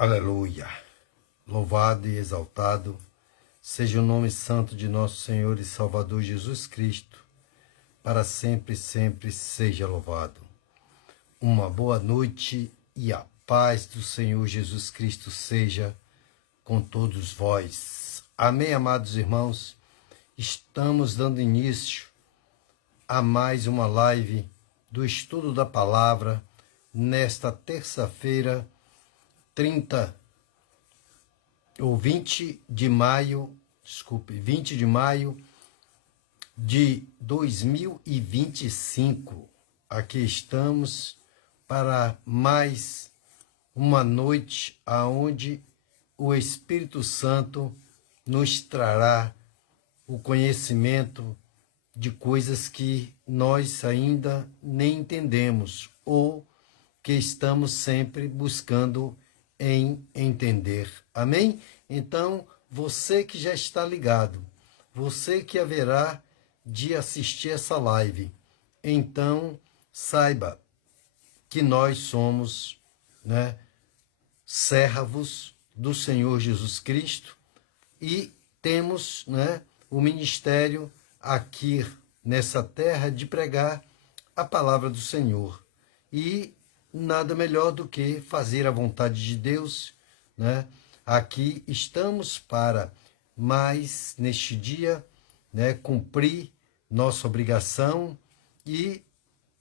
Aleluia! Louvado e exaltado seja o nome santo de nosso Senhor e Salvador Jesus Cristo, para sempre, sempre seja louvado. Uma boa noite e a paz do Senhor Jesus Cristo seja com todos vós. Amém, amados irmãos? Estamos dando início a mais uma live do estudo da palavra nesta terça-feira, 20 de maio de 2025. Aqui estamos para mais uma noite aonde o Espírito Santo nos trará o conhecimento de coisas que nós ainda nem entendemos ou que estamos sempre buscando em entender. Amém? Então, você que já está ligado, você que haverá de assistir essa live, então saiba que nós somos, servos do Senhor Jesus Cristo e temos, o ministério aqui nessa terra de pregar a palavra do Senhor. E nada melhor do que fazer a vontade de Deus, Aqui estamos para mais neste dia, cumprir nossa obrigação e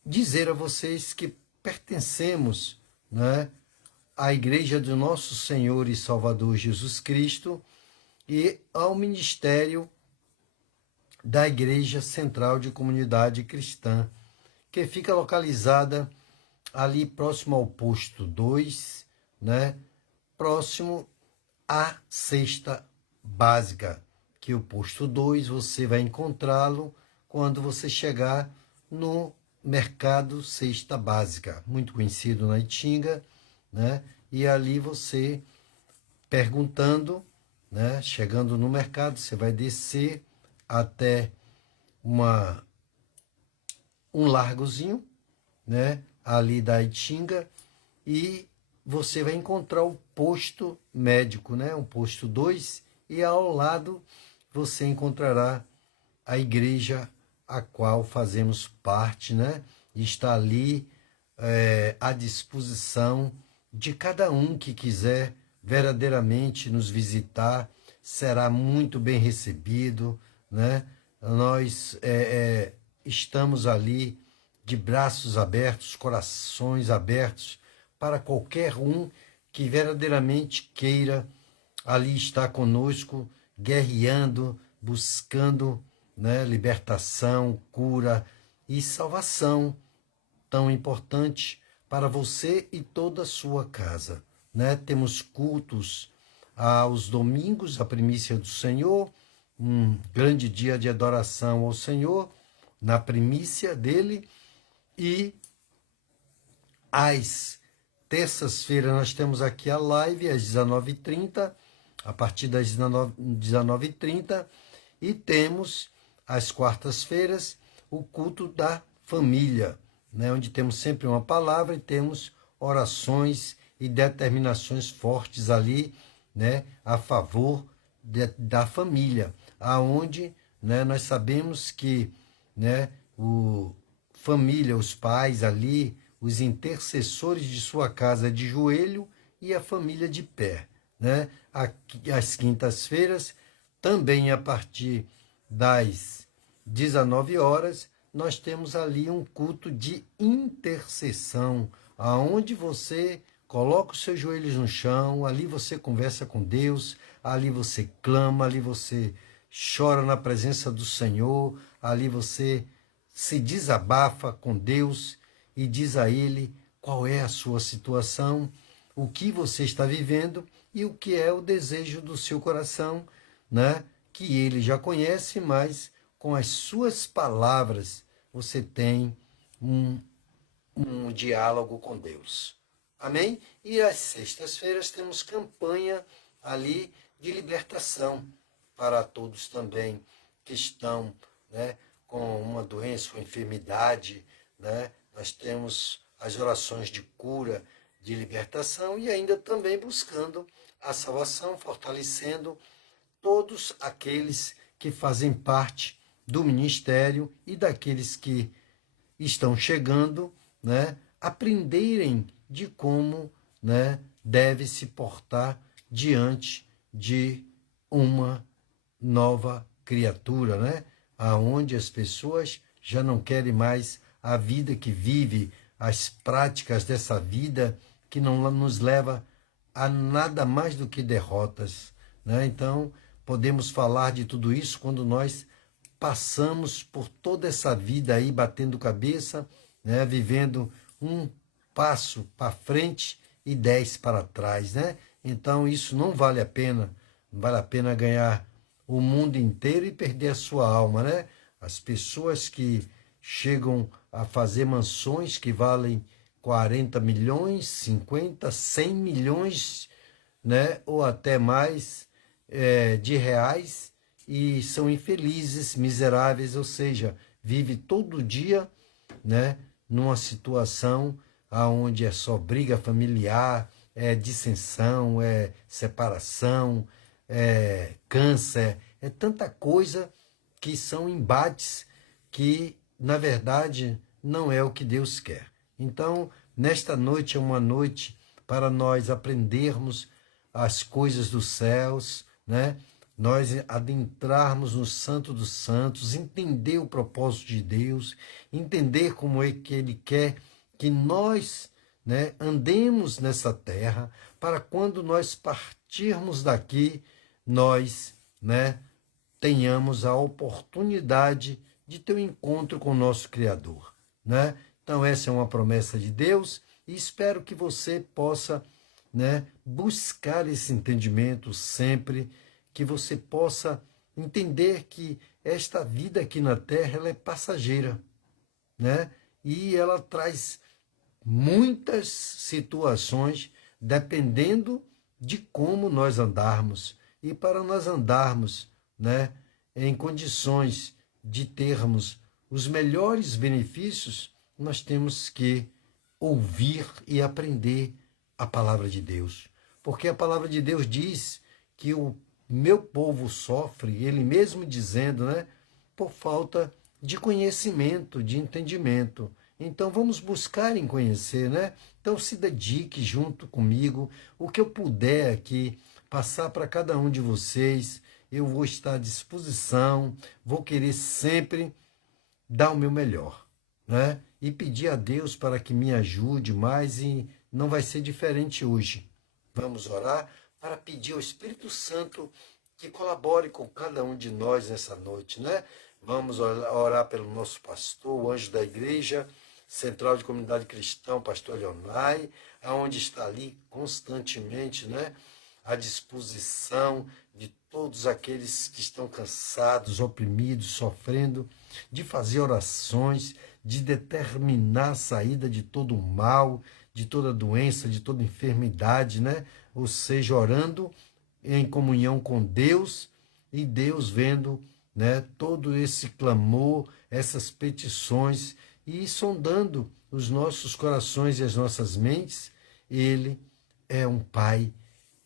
dizer a vocês que pertencemos, à Igreja do nosso Senhor e Salvador Jesus Cristo e ao ministério da Igreja Central de Comunidade Cristã, que fica localizada ali próximo ao posto 2, próximo à cesta básica, que o posto 2 você vai encontrá-lo quando você chegar no mercado cesta básica, muito conhecido na Itinga, e ali você perguntando, chegando no mercado, você vai descer até um largozinho, ali da Itinga, e você vai encontrar o posto médico, um posto 2, e ao lado você encontrará a igreja a qual fazemos parte, e está ali à disposição de cada um que quiser verdadeiramente nos visitar, será muito bem recebido, Nós estamos ali de braços abertos, corações abertos, para qualquer um que verdadeiramente queira ali estar conosco, guerreando, buscando, libertação, cura e salvação, tão importante para você e toda a sua casa. Temos cultos aos domingos, a primícia do Senhor, um grande dia de adoração ao Senhor, na primícia dele, e às terças-feiras nós temos aqui a live às 19h30, a partir das 19h30, e temos às quartas-feiras o culto da família, onde temos sempre uma palavra e temos orações e determinações fortes ali, a favor da família, aonde nós sabemos que família, os pais ali, os intercessores de sua casa de joelho e a família de pé. Às quintas-feiras, também a partir das 19 horas, nós temos ali um culto de intercessão, aonde você coloca os seus joelhos no chão, ali você conversa com Deus, ali você clama, ali você chora na presença do Senhor, ali você se desabafa com Deus e diz a Ele qual é a sua situação, o que você está vivendo e o que é o desejo do seu coração, que Ele já conhece, mas com as suas palavras você tem um diálogo com Deus. Amém? E às sextas-feiras temos campanha ali de libertação para todos também que estão, com uma doença, com enfermidade, Nós temos as orações de cura de libertação e ainda também buscando a salvação, fortalecendo todos aqueles que fazem parte do ministério e daqueles que estão chegando, né, aprenderem de como, né, deve se portar diante de uma nova criatura, né, aonde as pessoas já não querem mais a vida que vive, as práticas dessa vida que não nos leva a nada mais do que derrotas, né? Então, podemos falar de tudo isso quando nós passamos por toda essa vida aí batendo cabeça, né, vivendo um passo para frente e 10 para trás, né? Então isso não vale a pena. Não vale a pena ganhar o mundo inteiro e perder a sua alma, né? As pessoas que chegam a fazer mansões que valem 40 milhões, 50, 100 milhões, né? Ou até mais de reais, e são infelizes, miseráveis, ou seja, vive todo dia, né, numa situação aonde é só briga familiar, é dissensão, é separação, é câncer, é tanta coisa que são embates que, na verdade, não é o que Deus quer. Então, nesta noite é uma noite para nós aprendermos as coisas dos céus, né? Nós adentrarmos no Santo dos Santos, entender o propósito de Deus, entender como é que Ele quer que nós, né, andemos nessa terra, para quando nós partirmos daqui, nós, né, tenhamos a oportunidade de ter um encontro com o nosso Criador, né? Então essa é uma promessa de Deus e espero que você possa, né, buscar esse entendimento sempre, que você possa entender que esta vida aqui na Terra ela é passageira, né? E ela traz muitas situações dependendo de como nós andarmos. E para nós andarmos, né, em condições de termos os melhores benefícios, nós temos que ouvir e aprender a palavra de Deus. Porque a palavra de Deus diz que o meu povo sofre, ele mesmo dizendo, né, por falta de conhecimento, de entendimento. Então vamos buscar em conhecer, né? Então se dedique junto comigo, o que eu puder aqui passar para cada um de vocês, eu vou estar à disposição, vou querer sempre dar o meu melhor, né? E pedir a Deus para que me ajude mais e não vai ser diferente hoje. Vamos orar para pedir ao Espírito Santo que colabore com cada um de nós nessa noite, né? Vamos orar pelo nosso pastor, o anjo da igreja, Central de Comunidade Cristã, o pastor Leonai, aonde está ali constantemente, né, à disposição de todos aqueles que estão cansados, oprimidos, sofrendo, de fazer orações, de determinar a saída de todo o mal, de toda doença, de toda enfermidade, né? Ou seja, orando em comunhão com Deus e Deus vendo, né, todo esse clamor, essas petições e sondando os nossos corações e as nossas mentes. Ele é um Pai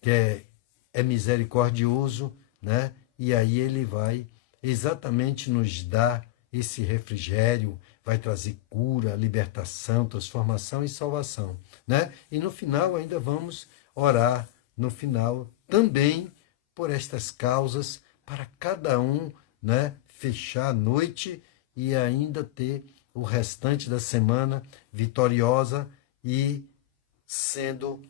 que é misericordioso, né? E aí ele vai exatamente nos dar esse refrigério, vai trazer cura, libertação, transformação e salvação, né? E no final ainda vamos orar, no final também por estas causas, para cada um, né, fechar a noite e ainda ter o restante da semana vitoriosa e sendo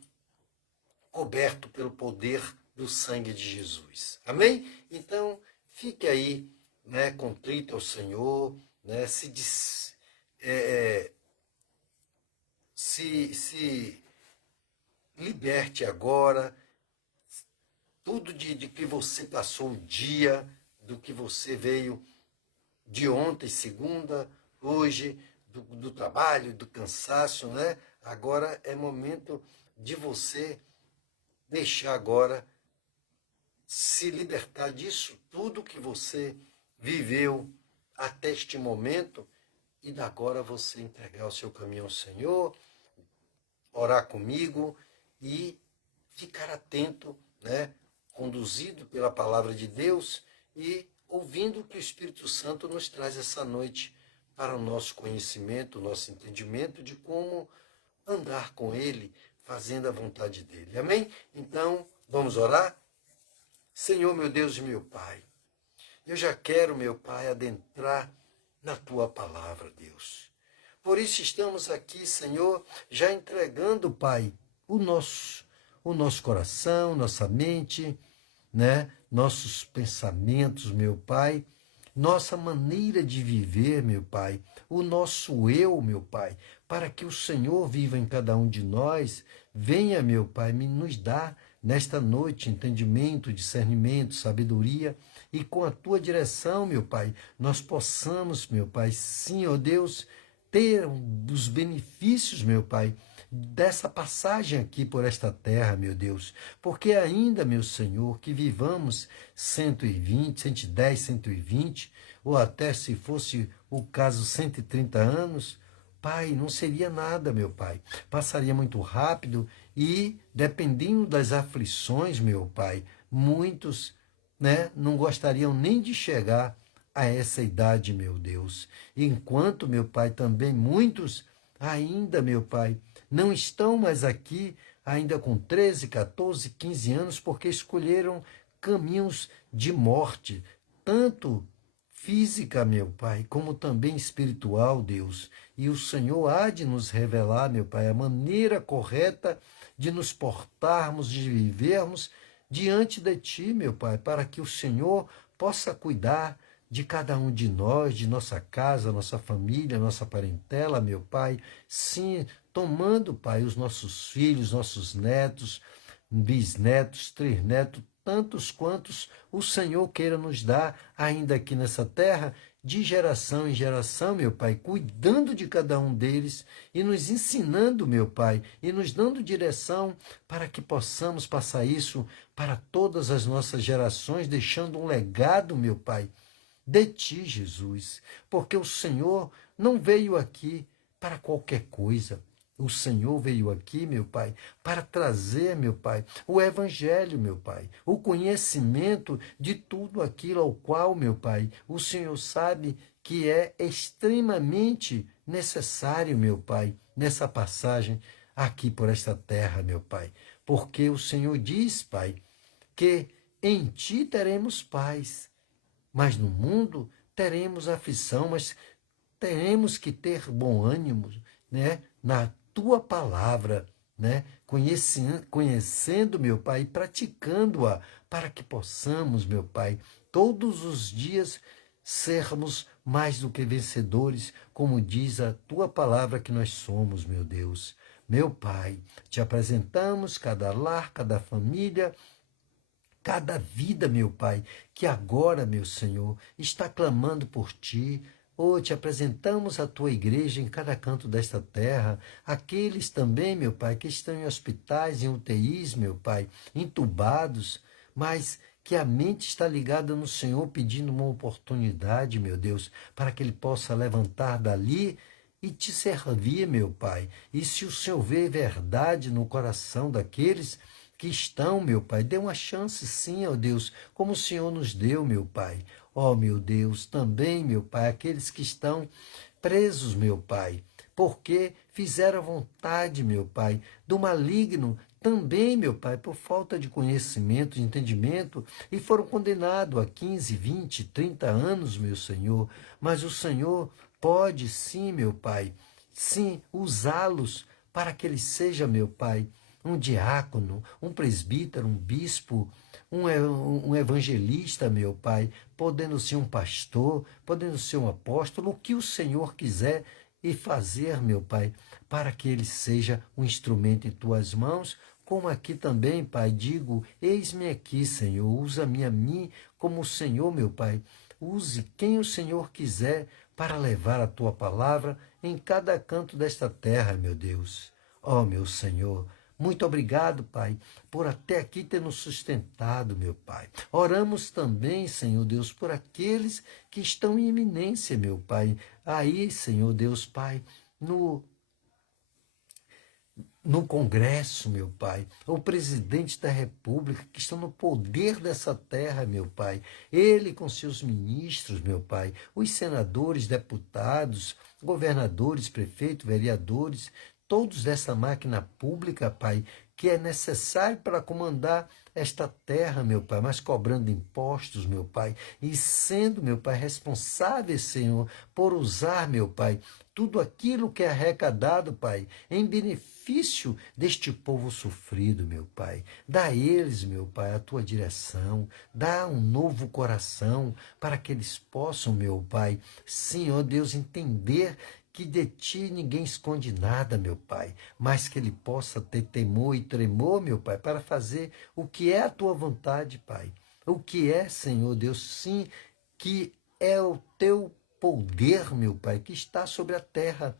coberto pelo poder do sangue de Jesus. Amém? Então, fique aí, né, contrito ao Senhor, né, se liberte agora, tudo de que você passou o dia, do que você veio de ontem, segunda, hoje, do trabalho, do cansaço, né? Agora é momento de você deixar agora se libertar disso tudo que você viveu até este momento e agora você entregar o seu caminho ao Senhor, orar comigo e ficar atento, né? Conduzido pela palavra de Deus e ouvindo o que o Espírito Santo nos traz essa noite para o nosso conhecimento, o nosso entendimento de como andar com Ele, fazendo a vontade dEle. Amém? Então, vamos orar? Senhor, meu Deus e meu Pai, eu já quero, meu Pai, adentrar na Tua palavra, Deus. Por isso estamos aqui, Senhor, já entregando, Pai, o nosso coração, nossa mente, né? Nossos pensamentos, meu Pai, nossa maneira de viver, meu Pai, o nosso eu, meu Pai, para que o Senhor viva em cada um de nós. Venha, meu Pai, nos dar nesta noite entendimento, discernimento, sabedoria, e com a tua direção, meu Pai, nós possamos, meu Pai, sim, ó Deus, ter os benefícios, meu Pai, dessa passagem aqui por esta terra, meu Deus. Porque ainda, meu Senhor, que vivamos 120, 110, 120, ou até se fosse o caso 130 anos, Pai, não seria nada, meu Pai. Passaria muito rápido e, dependendo das aflições, meu Pai, muitos, né, não gostariam nem de chegar a essa idade, meu Deus. Enquanto, meu Pai, também muitos ainda, meu Pai, não estão mais aqui, ainda com 13, 14, 15 anos, porque escolheram caminhos de morte, tanto física, meu Pai, como também espiritual, Deus. E o Senhor há de nos revelar, meu Pai, a maneira correta de nos portarmos, de vivermos diante de Ti, meu Pai, para que o Senhor possa cuidar de cada um de nós, de nossa casa, nossa família, nossa parentela, meu Pai. Sim, tomando, Pai, os nossos filhos, nossos netos, bisnetos, trisnetos, tantos quantos o Senhor queira nos dar ainda aqui nessa terra, de geração em geração, meu Pai, cuidando de cada um deles e nos ensinando, meu Pai, e nos dando direção para que possamos passar isso para todas as nossas gerações, deixando um legado, meu Pai, de Ti, Jesus, porque o Senhor não veio aqui para qualquer coisa. O Senhor veio aqui, meu Pai, para trazer, meu Pai, o Evangelho, meu Pai, o conhecimento de tudo aquilo ao qual, meu Pai, o Senhor sabe que é extremamente necessário, meu Pai, nessa passagem aqui por esta terra, meu Pai. Porque o Senhor diz, Pai, que em Ti teremos paz, mas no mundo teremos aflição, mas teremos que ter bom ânimo, né? Na tua palavra, né? Conhecendo, meu Pai, e praticando-a, para que possamos, meu Pai, todos os dias sermos mais do que vencedores, como diz a tua palavra que nós somos, meu Deus. Meu Pai, te apresentamos cada lar, cada família, cada vida, meu Pai, que agora, meu Senhor, está clamando por Ti. Oh, te apresentamos a Tua igreja em cada canto desta terra, aqueles também, meu Pai, que estão em hospitais, em UTIs, meu Pai, entubados, mas que a mente está ligada no Senhor, pedindo uma oportunidade, meu Deus, para que Ele possa levantar dali e te servir, meu Pai. E se o Senhor vê verdade no coração daqueles que estão, meu Pai, dê uma chance sim, ó Deus, como o Senhor nos deu, meu Pai. Ó, meu Deus, também, meu Pai, aqueles que estão presos, meu Pai, porque fizeram a vontade, meu Pai, do maligno, também, meu Pai, por falta de conhecimento, de entendimento, e foram condenados a 15, 20, 30 anos, meu Senhor. Mas o Senhor pode sim, meu Pai, sim, usá-los para que ele seja, meu Pai, um diácono, um presbítero, um bispo, um evangelista, meu Pai, podendo ser um pastor, podendo ser um apóstolo, o que o Senhor quiser e fazer, meu Pai, para que ele seja um instrumento em tuas mãos, como aqui também, Pai, digo, eis-me aqui, Senhor, usa-me a mim como o Senhor, meu Pai, use quem o Senhor quiser para levar a tua palavra em cada canto desta terra, meu Deus. Ó, meu Senhor, muito obrigado, Pai, por até aqui ter nos sustentado, meu Pai. Oramos também, Senhor Deus, por aqueles que estão em iminência, meu Pai. Aí, Senhor Deus, Pai, no Congresso, meu Pai, o presidente da República, que estão no poder dessa terra, meu Pai, ele com seus ministros, meu Pai, os senadores, deputados, governadores, prefeitos, vereadores, todos dessa máquina pública, Pai, que é necessário para comandar esta terra, meu Pai, mas cobrando impostos, meu Pai, e sendo, meu Pai, responsável, Senhor, por usar, meu Pai, tudo aquilo que é arrecadado, Pai, em benefício deste povo sofrido, meu Pai. Dá a eles, meu Pai, a tua direção, dá um novo coração para que eles possam, meu Pai, Senhor Deus, entender que de ti ninguém esconde nada, meu Pai, mas que ele possa ter temor e tremor, meu Pai, para fazer o que é a tua vontade, Pai. O que é, Senhor Deus, sim, que é o teu poder, meu Pai, que está sobre a terra.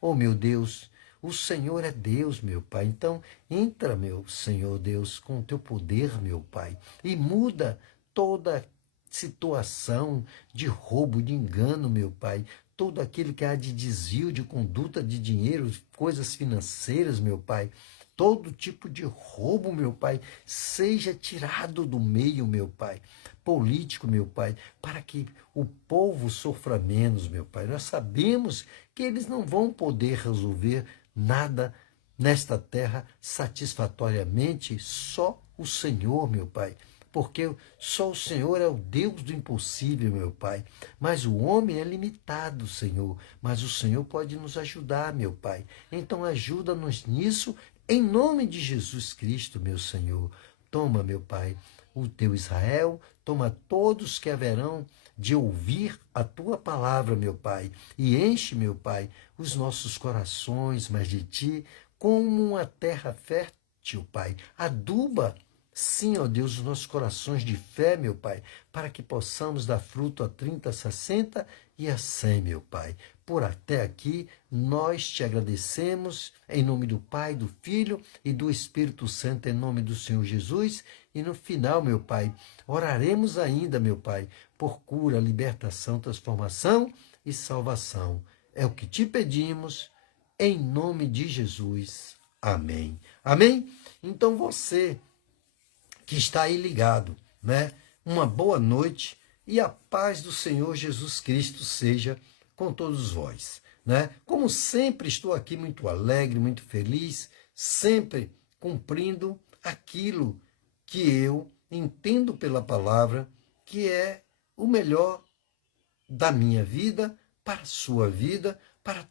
Oh, meu Deus, o Senhor é Deus, meu Pai. Então, entra, meu Senhor Deus, com o teu poder, meu Pai, e muda toda situação de roubo, de engano, meu Pai. Todo aquilo que há de desvio, de conduta de dinheiro, coisas financeiras, meu Pai. Todo tipo de roubo, meu Pai, seja tirado do meio, meu Pai. Político, meu Pai, para que o povo sofra menos, meu Pai. Nós sabemos que eles não vão poder resolver nada nesta terra satisfatoriamente, só o Senhor, meu Pai. Porque só o Senhor é o Deus do impossível, meu Pai. Mas o homem é limitado, Senhor. Mas o Senhor pode nos ajudar, meu Pai. Então ajuda-nos nisso, em nome de Jesus Cristo, meu Senhor. Toma, meu Pai, o teu Israel, toma todos que haverão de ouvir a tua palavra, meu Pai, e enche, meu Pai, os nossos corações mais de ti, como uma terra fértil, Pai. Aduba, sim, ó Deus, os nossos corações de fé, meu Pai, para que possamos dar fruto a 30, a 60 e a 100, meu Pai. Por até aqui, nós te agradecemos, em nome do Pai, do Filho e do Espírito Santo, em nome do Senhor Jesus. E no final, meu Pai, oraremos ainda, meu Pai, por cura, libertação, transformação e salvação. É o que te pedimos, em nome de Jesus. Amém. Amém? Então você que está aí ligado, né? Uma boa noite e a paz do Senhor Jesus Cristo seja com todos vós, né? Como sempre, estou aqui muito alegre, muito feliz, sempre cumprindo aquilo que eu entendo pela palavra, que é o melhor da minha vida para a sua vida, para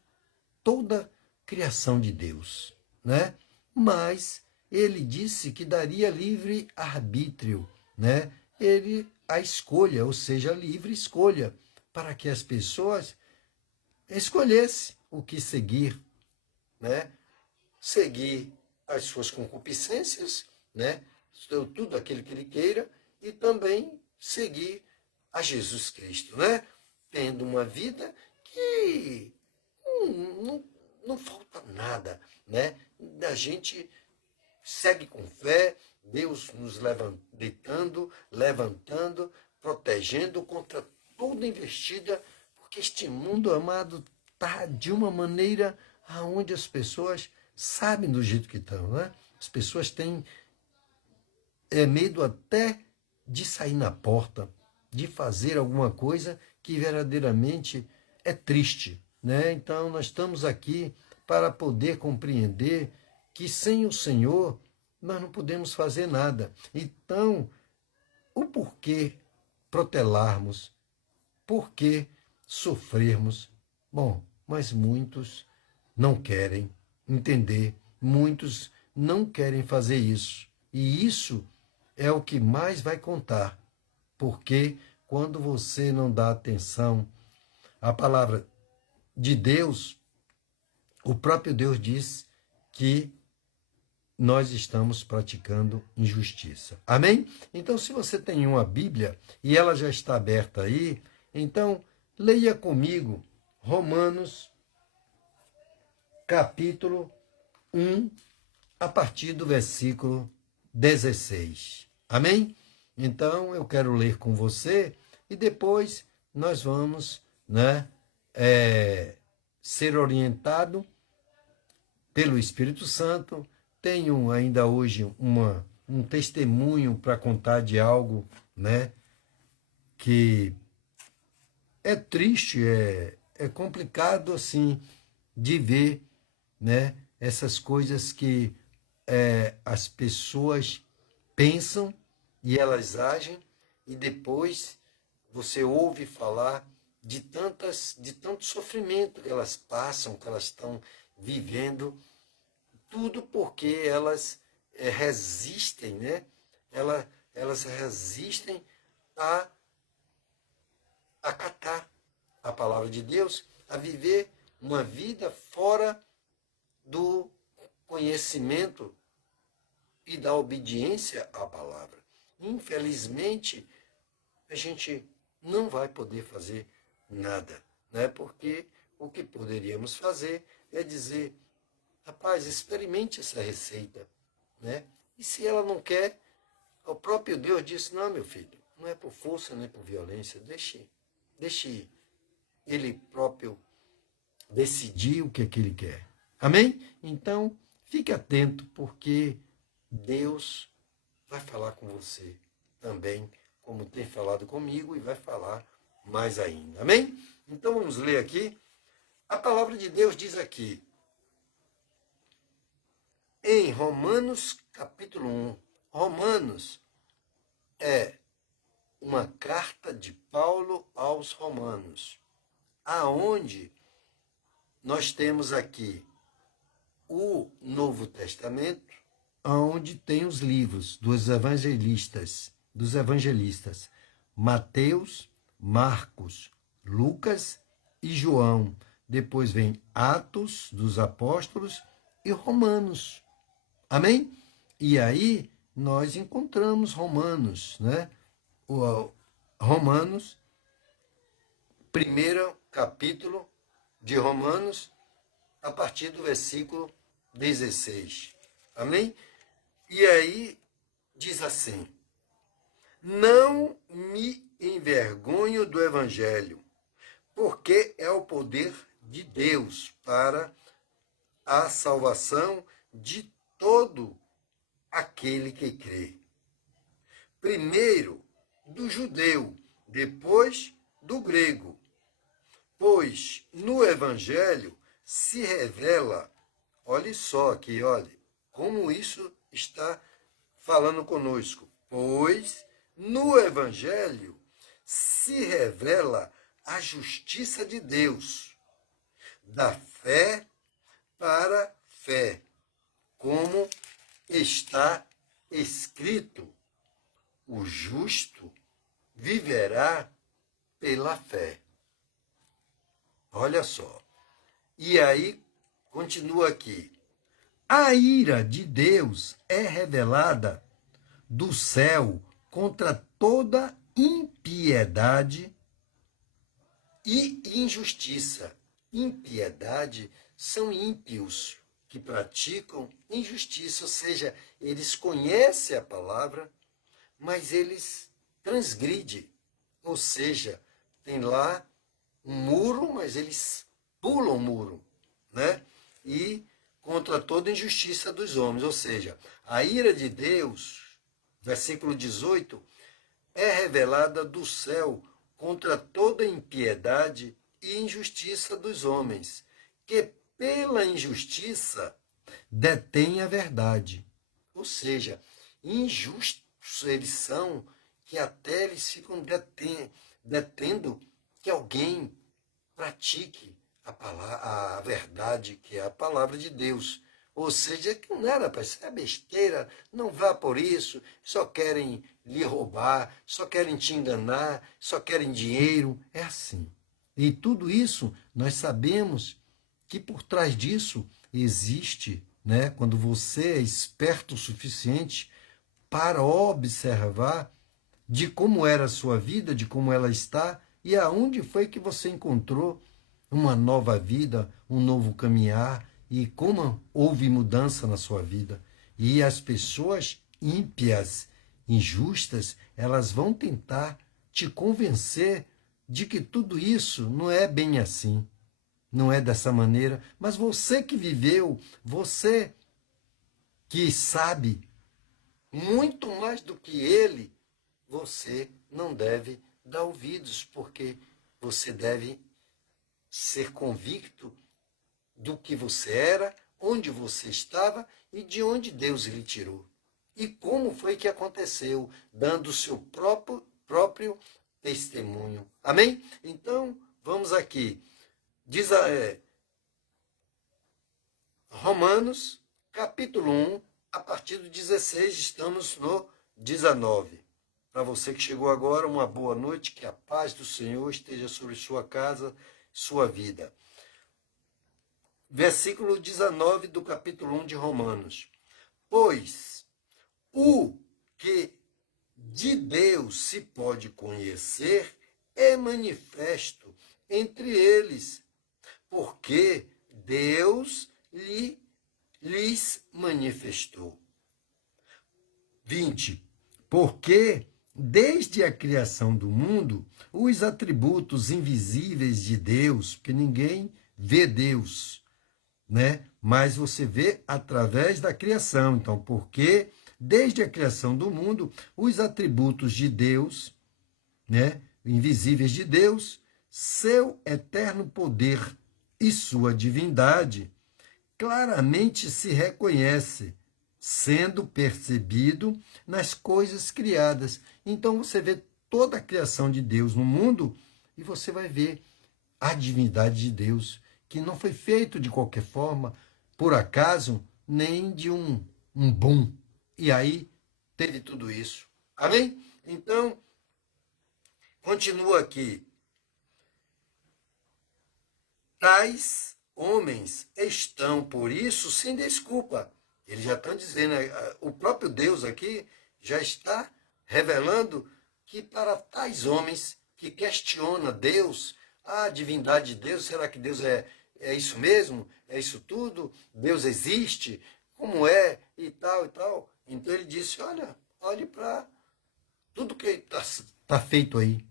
toda a criação de Deus, né? Mas ele disse que daria livre arbítrio, né? Ele a escolha, ou seja, a livre escolha, para que as pessoas escolhessem o que seguir, né? Seguir as suas concupiscências, né? Tudo aquilo que ele queira, e também seguir a Jesus Cristo, né? Tendo uma vida que não falta nada, né? A gente segue com fé, Deus nos levantando, protegendo contra toda investida, porque este mundo, amado, está de uma maneira aonde as pessoas sabem do jeito que estão, né? As pessoas têm medo até de sair na porta, de fazer alguma coisa que verdadeiramente é triste, né? Então nós estamos aqui para poder compreender que sem o Senhor nós não podemos fazer nada. Então, o porquê protelarmos, porquê sofrermos? Bom, mas muitos não querem entender, muitos não querem fazer isso. E isso é o que mais vai contar, porque quando você não dá atenção à palavra de Deus, o próprio Deus diz que nós estamos praticando injustiça. Amém? Então, se você tem uma Bíblia e ela já está aberta aí, então leia comigo Romanos, capítulo 1, a partir do versículo 16. Amém? Então, eu quero ler com você e depois nós vamos, né, ser orientado pelo Espírito Santo. Tenho ainda hoje um testemunho para contar de algo, né, que é triste, é complicado assim de ver, né, essas coisas que as pessoas pensam e elas agem, e depois você ouve falar de tanto sofrimento que elas passam, que elas estão vivendo, tudo porque elas resistem, né? Elas resistem a acatar a palavra de Deus, a viver uma vida fora do conhecimento e da obediência à palavra. Infelizmente, a gente não vai poder fazer nada, né? Porque o que poderíamos fazer é dizer: rapaz, experimente essa receita, né? E se ela não quer, o próprio Deus disse: não, meu filho, não é por força, não é por violência, deixe ele próprio decidir o que é que ele quer. Amém? Então, fique atento, porque Deus vai falar com você também, como tem falado comigo, e vai falar mais ainda. Amém? Então vamos ler aqui. A palavra de Deus diz aqui, em Romanos capítulo 1. Romanos é uma carta de Paulo aos Romanos, aonde nós temos aqui o Novo Testamento, onde tem os livros dos evangelistas, Mateus, Marcos, Lucas e João. Depois vem Atos dos Apóstolos e Romanos. Amém? E aí nós encontramos Romanos, né? Romanos, primeiro capítulo de Romanos, a partir do versículo 16. Amém? E aí diz assim: não me envergonho do Evangelho, porque é o poder de Deus para a salvação de todo aquele que crê. Primeiro do judeu, depois do grego. Pois no Evangelho se revela, olhe só aqui, olhe, como isso está falando conosco. Pois no Evangelho se revela a justiça de Deus, da fé para fé, como está escrito: o justo viverá pela fé. Olha só. E aí, continua aqui. A ira de Deus é revelada do céu contra toda impiedade e injustiça. Impiedade são ímpios que praticam injustiça, ou seja, eles conhecem a palavra, mas eles transgridem, ou seja, tem lá um muro, mas eles pulam o muro, né? E contra toda injustiça dos homens, ou seja, a ira de Deus, versículo 18, é revelada do céu contra toda impiedade e injustiça dos homens, que pela injustiça detêm a verdade. Ou seja, injustos eles são, que até eles ficam detendo que alguém pratique a verdade, que é a palavra de Deus. Ou seja, que não era para isso, é besteira, não vá por isso, só querem lhe roubar, só querem te enganar, só querem dinheiro. É assim. E tudo isso nós sabemos que por trás disso existe, né, quando você é esperto o suficiente para observar de como era a sua vida, de como ela está, e aonde foi que você encontrou uma nova vida, um novo caminhar, e como houve mudança na sua vida. E as pessoas ímpias, injustas, elas vão tentar te convencer de que tudo isso não é bem assim. não é dessa maneira, mas você que viveu, você que sabe muito mais do que ele, você não deve dar ouvidos, porque você deve ser convicto do que você era, onde você estava e de onde Deus lhe tirou. E como foi que aconteceu, dando o seu próprio testemunho. Amém? Então, vamos aqui. Diz Romanos, capítulo 1, a partir do 16, estamos no 19. Para você que chegou agora, uma boa noite, que a paz do Senhor esteja sobre sua casa, sua vida. Versículo 19 do capítulo 1 de Romanos. Pois o que de Deus se pode conhecer é manifesto entre eles, porque Deus lhes manifestou. 20. Porque desde a criação do mundo, os atributos invisíveis de Deus, porque ninguém vê Deus, né? Mas você vê através da criação. Então, porque desde a criação do mundo, os atributos de Deus, né? Invisíveis de Deus, seu eterno poder e sua divindade, claramente se reconhece, sendo percebido nas coisas criadas. Então você vê toda a criação de Deus no mundo e você vai ver a divindade de Deus, que não foi feito de qualquer forma, por acaso, nem de um boom. E aí teve tudo isso. Amém? Então, continua aqui. Tais homens estão, por isso, sem desculpa. Eles já estão dizendo, o próprio Deus aqui já está revelando que para tais homens que questionam Deus, a divindade de Deus, será que Deus é isso mesmo? É isso tudo? Deus existe? Como é? E tal, e tal. Então ele disse, olhe para tudo que está feito aí.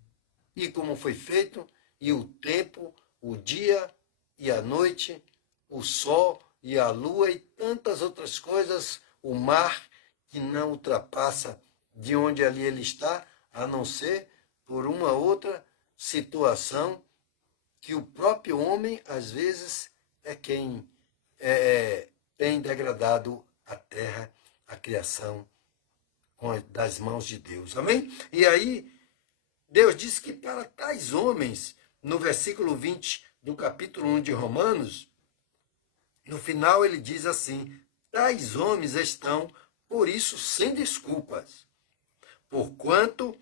E como foi feito, e o tempo, o dia e a noite, o sol e a lua e tantas outras coisas, o mar que não ultrapassa de onde ali ele está, a não ser por uma outra situação que o próprio homem, às vezes, é quem tem degradado a terra, a criação, das mãos de Deus. Amém? E aí, Deus diz que para tais homens, no versículo 20 do capítulo 1 de Romanos, no final ele diz assim, tais homens estão, por isso, sem desculpas, porquanto,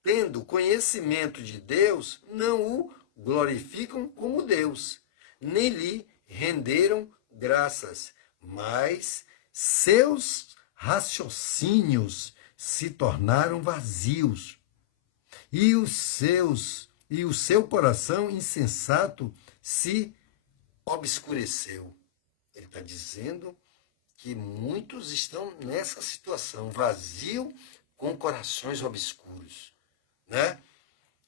tendo conhecimento de Deus, não o glorificam como Deus, nem lhe renderam graças, mas seus raciocínios se tornaram vazios, e o seu coração insensato se obscureceu. Ele está dizendo que muitos estão nessa situação, vazio, com corações obscuros, né?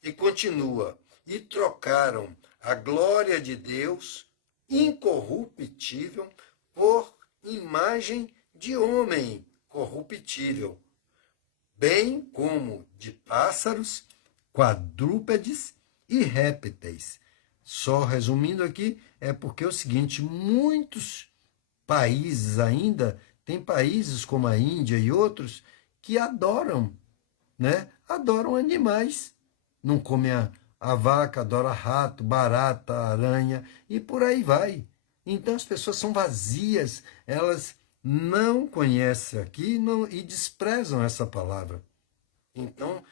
E continua, e trocaram a glória de Deus incorruptível por imagem de homem corruptível, bem como de pássaros, quadrúpedes e répteis. Só resumindo aqui, é porque é o seguinte, muitos países ainda, tem países como a Índia e outros, que adoram, né? Adoram animais. Não comem a vaca, adora rato, barata, aranha e por aí vai. Então as pessoas são vazias, elas não conhecem aqui e desprezam essa palavra. Então,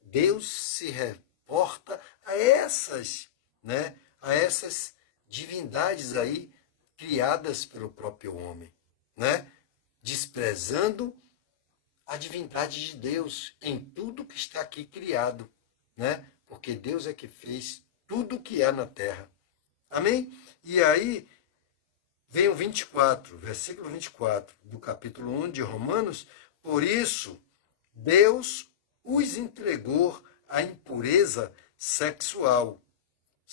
Deus se reporta a essas, né, a essas divindades aí criadas pelo próprio homem, né, desprezando a divindade de Deus em tudo que está aqui criado, né, porque Deus é que fez tudo o que há na terra. Amém? E aí vem o 24, versículo 24 do capítulo 1 de Romanos, por isso Deus os entregou à impureza sexual,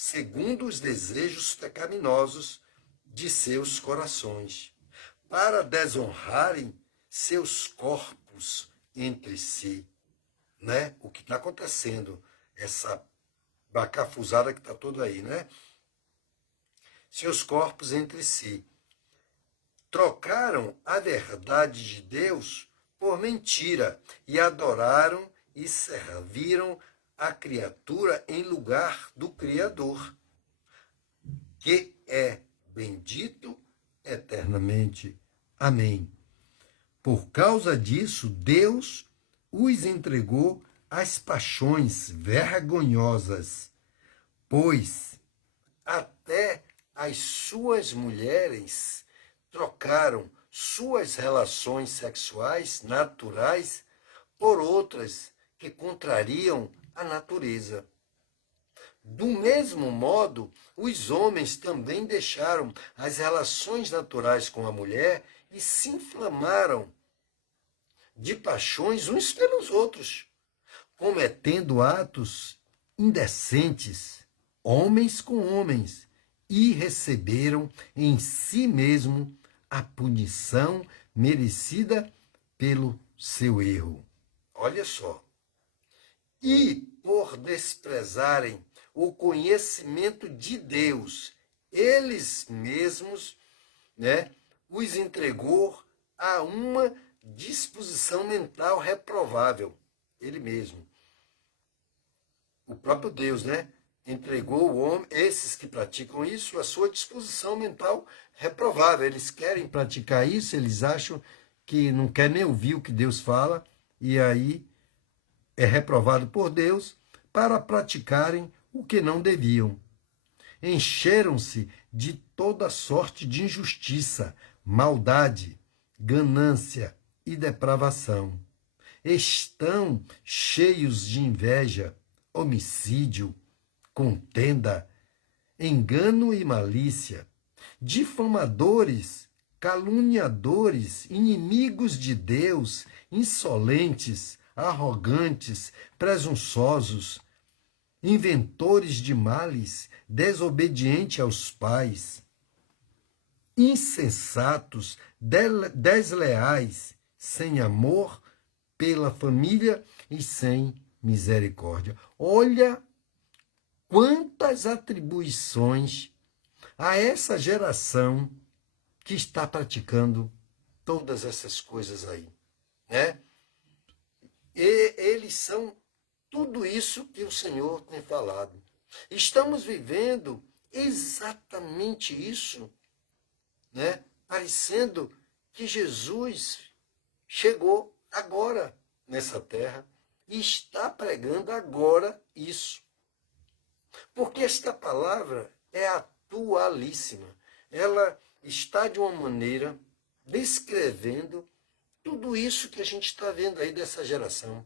segundo os desejos pecaminosos de seus corações, para desonrarem seus corpos entre si. Né? O que está acontecendo, essa bacafuzada que está toda aí, né? Seus corpos entre si. Trocaram a verdade de Deus por mentira e adoraram e serviram a criatura em lugar do Criador, que é bendito eternamente. Amém. Por causa disso, Deus os entregou às paixões vergonhosas, pois até as suas mulheres trocaram suas relações sexuais naturais por outras que contrariam a natureza. Do mesmo modo, os homens também deixaram as relações naturais com a mulher e se inflamaram de paixões uns pelos outros, cometendo atos indecentes, homens com homens, e receberam em si mesmo a punição merecida pelo seu erro. Olha só. E por desprezarem o conhecimento de Deus, eles mesmos, né, os entregou a uma disposição mental reprovável. Ele mesmo. O próprio Deus, né? Entregou o homem, esses que praticam isso, a sua disposição mental reprovável. Eles querem praticar isso, eles acham que não quer nem ouvir o que Deus fala, e aí é reprovado por Deus para praticarem o que não deviam. Encheram-se de toda sorte de injustiça, maldade, ganância e depravação. Estão cheios de inveja, homicídio, contenda, engano e malícia, difamadores, caluniadores, inimigos de Deus, insolentes, arrogantes, presunçosos, inventores de males, desobedientes aos pais, insensatos, desleais, sem amor pela família e sem misericórdia. Olha quantas atribuições a essa geração que está praticando todas essas coisas aí, né? E eles são tudo isso que o Senhor tem falado. Estamos vivendo exatamente isso, né? Parecendo que Jesus chegou agora nessa terra e está pregando agora isso. Porque esta palavra é atualíssima. Ela está de uma maneira descrevendo tudo isso que a gente está vendo aí dessa geração.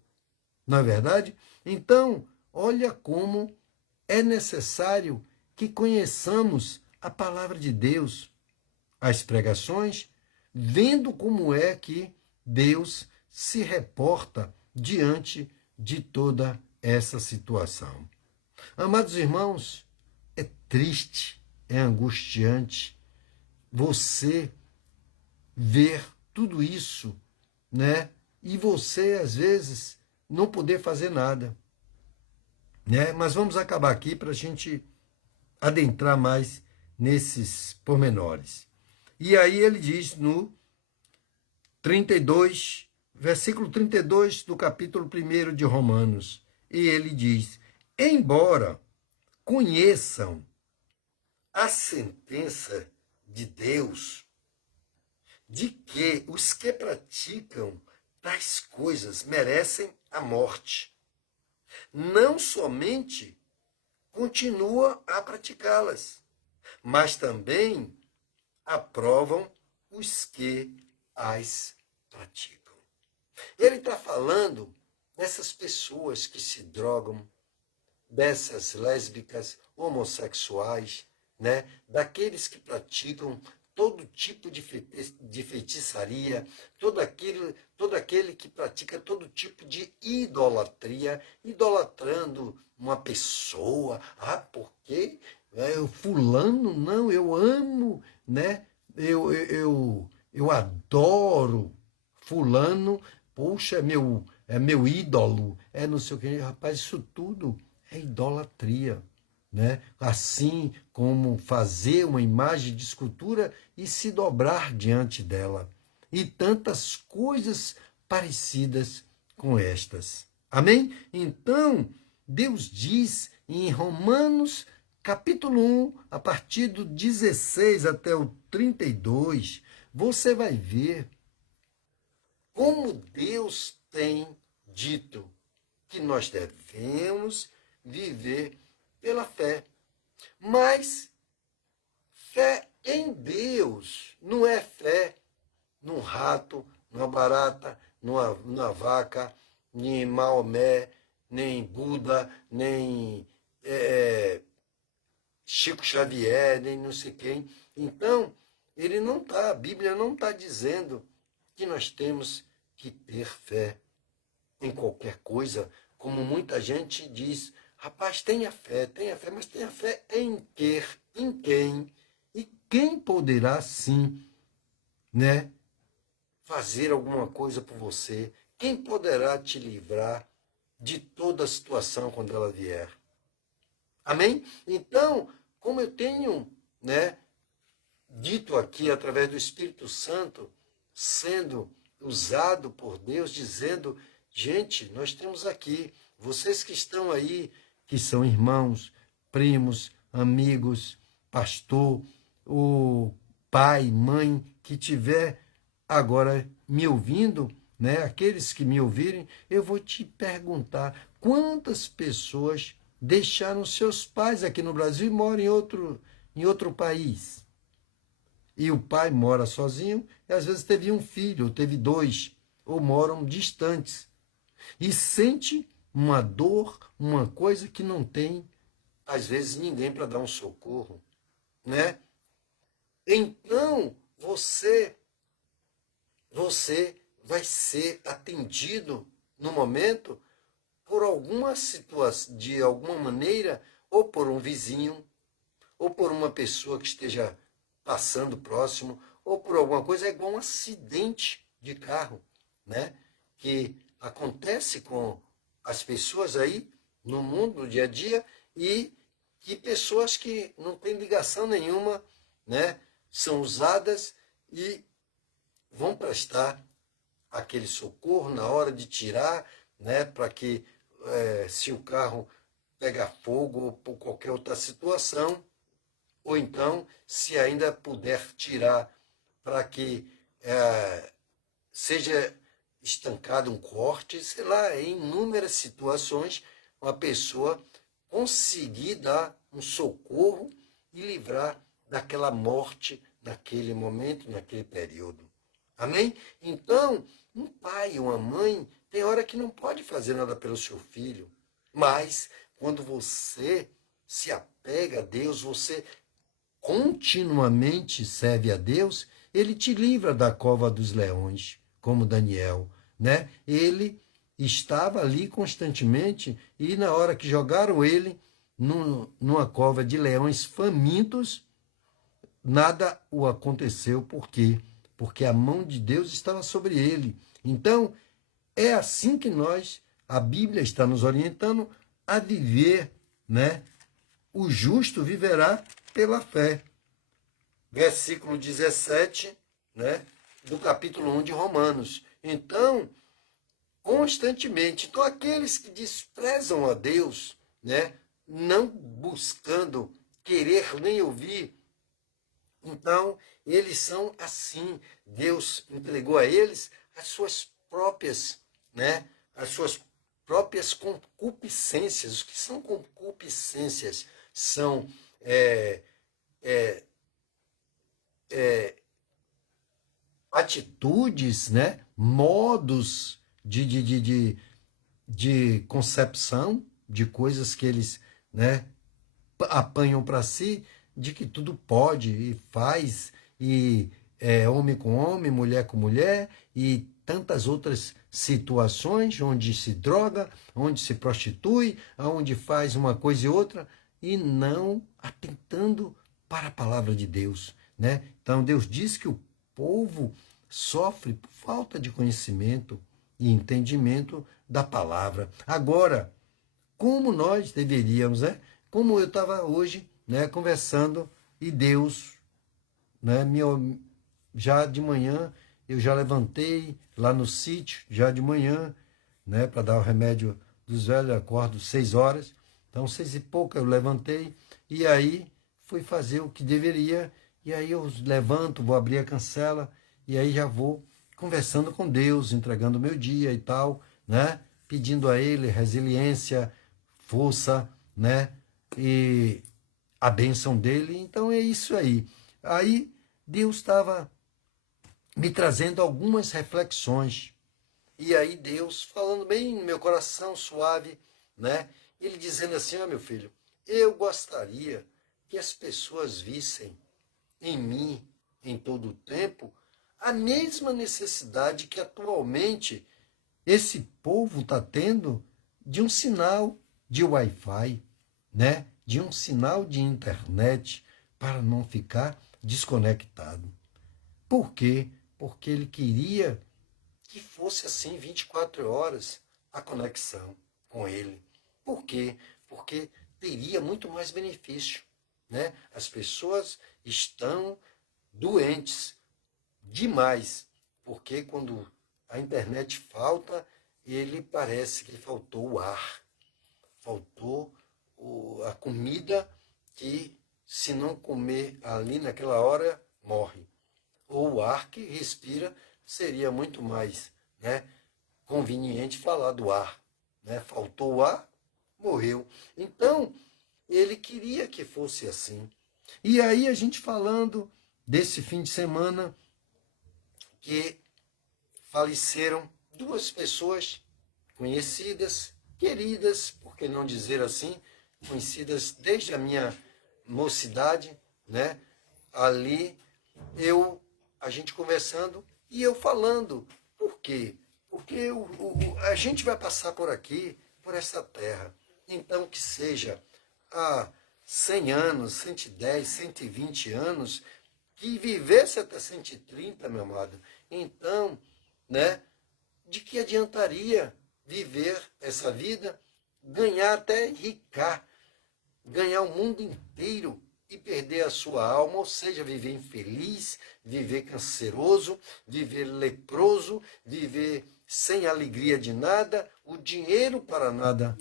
Não é verdade? Então, olha como é necessário que conheçamos a palavra de Deus, as pregações, vendo como é que Deus se reporta diante de toda essa situação. Amados irmãos, é triste, é angustiante você ver tudo isso, né? E você, às vezes, não poder fazer nada, né? Mas vamos acabar aqui para a gente adentrar mais nesses pormenores. E aí ele diz no 32, versículo 32 do capítulo 1 de Romanos, e ele diz: embora conheçam a sentença de Deus, de que os que praticam tais coisas merecem a morte, não somente continua a praticá-las, mas também aprovam os que as praticam. Ele está falando dessas pessoas que se drogam, dessas lésbicas, homossexuais, né? Daqueles que praticam todo tipo de feitiçaria, todo aquele que pratica todo tipo de idolatria, idolatrando uma pessoa. Ah, porque fulano, não, eu amo, né? Eu adoro fulano, poxa, é meu ídolo, é não sei o que. Rapaz, isso tudo é idolatria, né? Assim como fazer uma imagem de escultura e se dobrar diante dela. E tantas coisas parecidas com estas. Amém? Então, Deus diz em Romanos capítulo 1, a partir do 16 até o 32, você vai ver como Deus tem dito que nós devemos viver pela fé. Mas fé em Deus não é fé num rato, numa barata, numa vaca, nem em Maomé, nem em Buda, nem Chico Xavier, nem não sei quem. Então, a Bíblia não está dizendo que nós temos que ter fé em qualquer coisa, como muita gente diz. Rapaz, tenha fé, mas tenha fé em quê? Em quem? E quem poderá, sim, né, fazer alguma coisa por você? Quem poderá te livrar de toda a situação quando ela vier? Amém? Então, como eu tenho, né, dito aqui através do Espírito Santo, sendo usado por Deus, dizendo, gente, nós temos aqui, vocês que estão aí, que são irmãos, primos, amigos, pastor, o pai, mãe, que tiver agora me ouvindo, né, aqueles que me ouvirem, eu vou te perguntar, quantas pessoas deixaram seus pais aqui no Brasil e moram em outro país? E o pai mora sozinho, e às vezes teve um filho, ou teve dois, ou moram distantes. E sente uma dor, uma coisa que não tem, às vezes, ninguém para dar um socorro, né? Então, você vai ser atendido no momento por alguma situação, de alguma maneira, ou por um vizinho, ou por uma pessoa que esteja passando próximo, ou por alguma coisa, é igual um acidente de carro, né? Que acontece com as pessoas aí no mundo, no dia a dia, e que pessoas que não têm ligação nenhuma, né, são usadas e vão prestar aquele socorro na hora de tirar, né, para que se o carro pegar fogo ou por qualquer outra situação, ou então, se ainda puder tirar para que seja estancado um corte, sei lá, em inúmeras situações, uma pessoa conseguir dar um socorro e livrar daquela morte naquele momento, naquele período. Amém? Então, um pai, uma mãe, tem hora que não pode fazer nada pelo seu filho, mas quando você se apega a Deus, você continuamente serve a Deus, ele te livra da cova dos leões, como Daniel, né? Ele estava ali constantemente e na hora que jogaram ele numa cova de leões famintos, nada o aconteceu. Por quê? Porque a mão de Deus estava sobre ele. Então, é assim que a Bíblia está nos orientando a viver, né? O justo viverá pela fé. Versículo 17, né, do capítulo 1 de Romanos. Então, constantemente, então aqueles que desprezam a Deus, né, não buscando querer nem ouvir, então eles são assim. Deus entregou a eles as suas próprias, né, as suas próprias concupiscências. O que são concupiscências? São atitudes, né, modos de concepção de coisas que eles, né, apanham para si, de que tudo pode e faz e homem com homem, mulher com mulher, e tantas outras situações onde se droga, onde se prostitui, onde faz uma coisa e outra, e não atentando para a palavra de Deus, né? Então Deus diz que o povo sofre por falta de conhecimento e entendimento da palavra. Agora, como nós deveríamos, né? Como eu estava hoje, né, conversando, e Deus, né, já de manhã, eu já levantei lá no sítio, já de manhã, né, para dar o remédio dos velhos, eu acordo 6 horas, então 6 e pouca eu levantei, e aí fui fazer o que deveria, e aí eu levanto, vou abrir a cancela, e aí já vou conversando com Deus, entregando o meu dia e tal, né, pedindo a Ele resiliência, força, né, e a bênção dele. Então é isso aí. Aí Deus estava me trazendo algumas reflexões. E aí Deus falando bem no meu coração, suave, né? Ele dizendo assim: ó, meu filho, eu gostaria que as pessoas vissem em mim, em todo o tempo, a mesma necessidade que atualmente esse povo está tendo de um sinal de Wi-Fi, né? De um sinal de internet, para não ficar desconectado. Por quê? Porque ele queria que fosse assim 24 horas a conexão com ele. Por quê? Porque teria muito mais benefício, né? As pessoas estão doentes demais, porque quando a internet falta, ele parece que faltou o ar, faltou a comida, que se não comer ali naquela hora, morre. Ou o ar que respira, seria muito mais, né, conveniente falar do ar, né? Faltou o ar, morreu. Então, ele queria que fosse assim. E aí a gente falando desse fim de semana, que faleceram 2 pessoas conhecidas, queridas, por que não dizer assim, conhecidas desde a minha mocidade, né? Ali a gente conversando e eu falando. Por quê? Porque a gente vai passar por aqui, por essa terra. Então que seja há 100 anos, 110, 120 anos, que vivesse até 130, meu amado. Então, né, de que adiantaria viver essa vida, ganhar até ricar, ganhar o mundo inteiro e perder a sua alma, ou seja, viver infeliz, viver canceroso, viver leproso, viver sem alegria de nada, o dinheiro para nada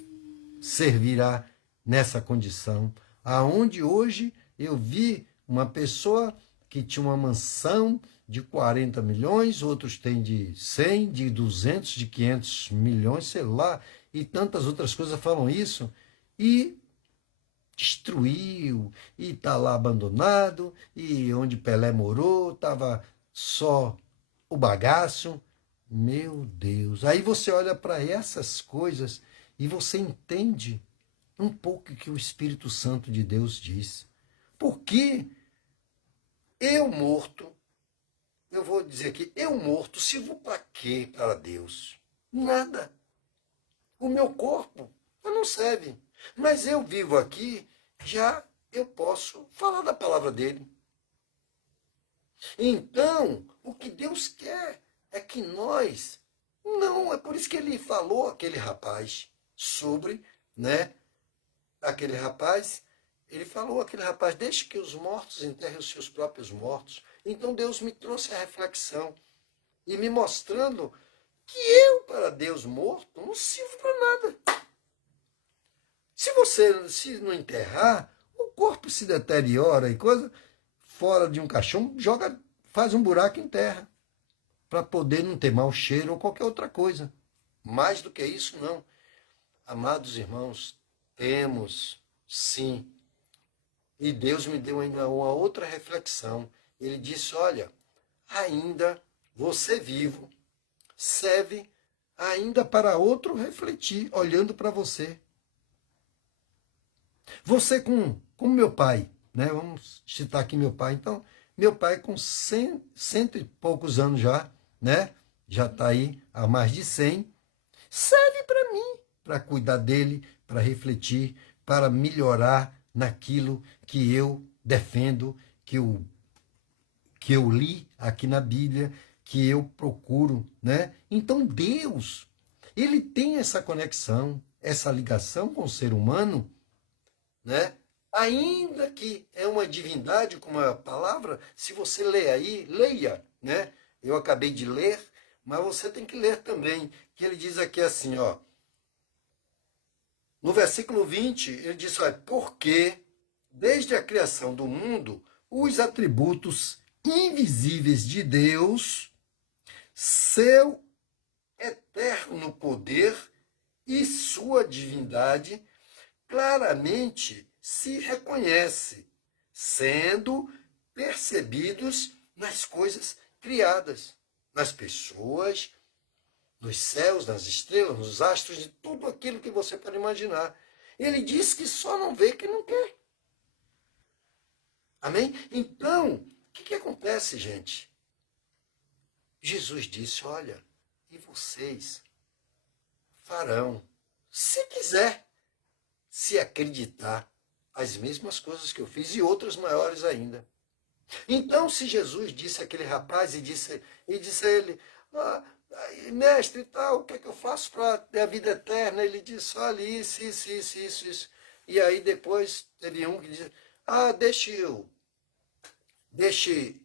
servirá nessa condição. Aonde hoje eu vi uma pessoa que tinha uma mansão de 40 milhões, outros têm de 100, de 200, de 500 milhões, sei lá, e tantas outras coisas falam isso, e destruiu, e está lá abandonado, e onde Pelé morou, estava só o bagaço. Meu Deus! Aí você olha para essas coisas e você entende um pouco o que o Espírito Santo de Deus diz. Porque eu morto, eu vou dizer aqui, eu morto, sirvo para quê para Deus? Nada. O meu corpo não serve. Mas eu vivo aqui, já eu posso falar da palavra dele. Então, o que Deus quer é que nós, não, é por isso que ele falou aquele rapaz sobre, né, aquele rapaz, ele falou aquele rapaz, deixe que os mortos enterrem os seus próprios mortos. Então Deus me trouxe a reflexão e me mostrando que eu, para Deus morto, não sirvo para nada. Se você se não enterrar, o corpo se deteriora e coisa, fora de um caixão, joga, faz um buraco em terra, para poder não ter mau cheiro ou qualquer outra coisa. Mais do que isso, não. Amados irmãos, temos, sim. E Deus me deu ainda uma outra reflexão. Ele disse, olha, ainda você vivo serve ainda para outro refletir, olhando para você. Você como meu pai, né? Vamos citar aqui meu pai. Então, Meu pai com cento e poucos anos já, né? Já está aí há mais de 100. Serve para mim, para cuidar dele, para refletir, para melhorar naquilo que eu defendo, que eu li aqui na Bíblia, que eu procuro, né? Então Deus, ele tem essa conexão, essa ligação com o ser humano, né? Ainda que é uma divindade, como é a palavra, se você ler aí, leia, né? Eu acabei de ler, mas você tem que ler também, que ele diz aqui assim, ó, no versículo 20, ele diz, olha, porque desde a criação do mundo, os atributos invisíveis de Deus, seu eterno poder e sua divindade, claramente se reconhece, sendo percebidos nas coisas criadas, nas pessoas, nos céus, nas estrelas, nos astros, de tudo aquilo que você pode imaginar. Ele diz que só não vê quem não quer. Amém? Então, o que acontece, gente? Jesus disse, olha, e vocês farão, se quiser, se acreditar, as mesmas coisas que eu fiz e outras maiores ainda. Então, se Jesus disse àquele rapaz e disse a ele, mestre e tal, o que é que eu faço para ter a vida eterna? Ele disse, olha, isso. E aí depois teve um que disse, deixe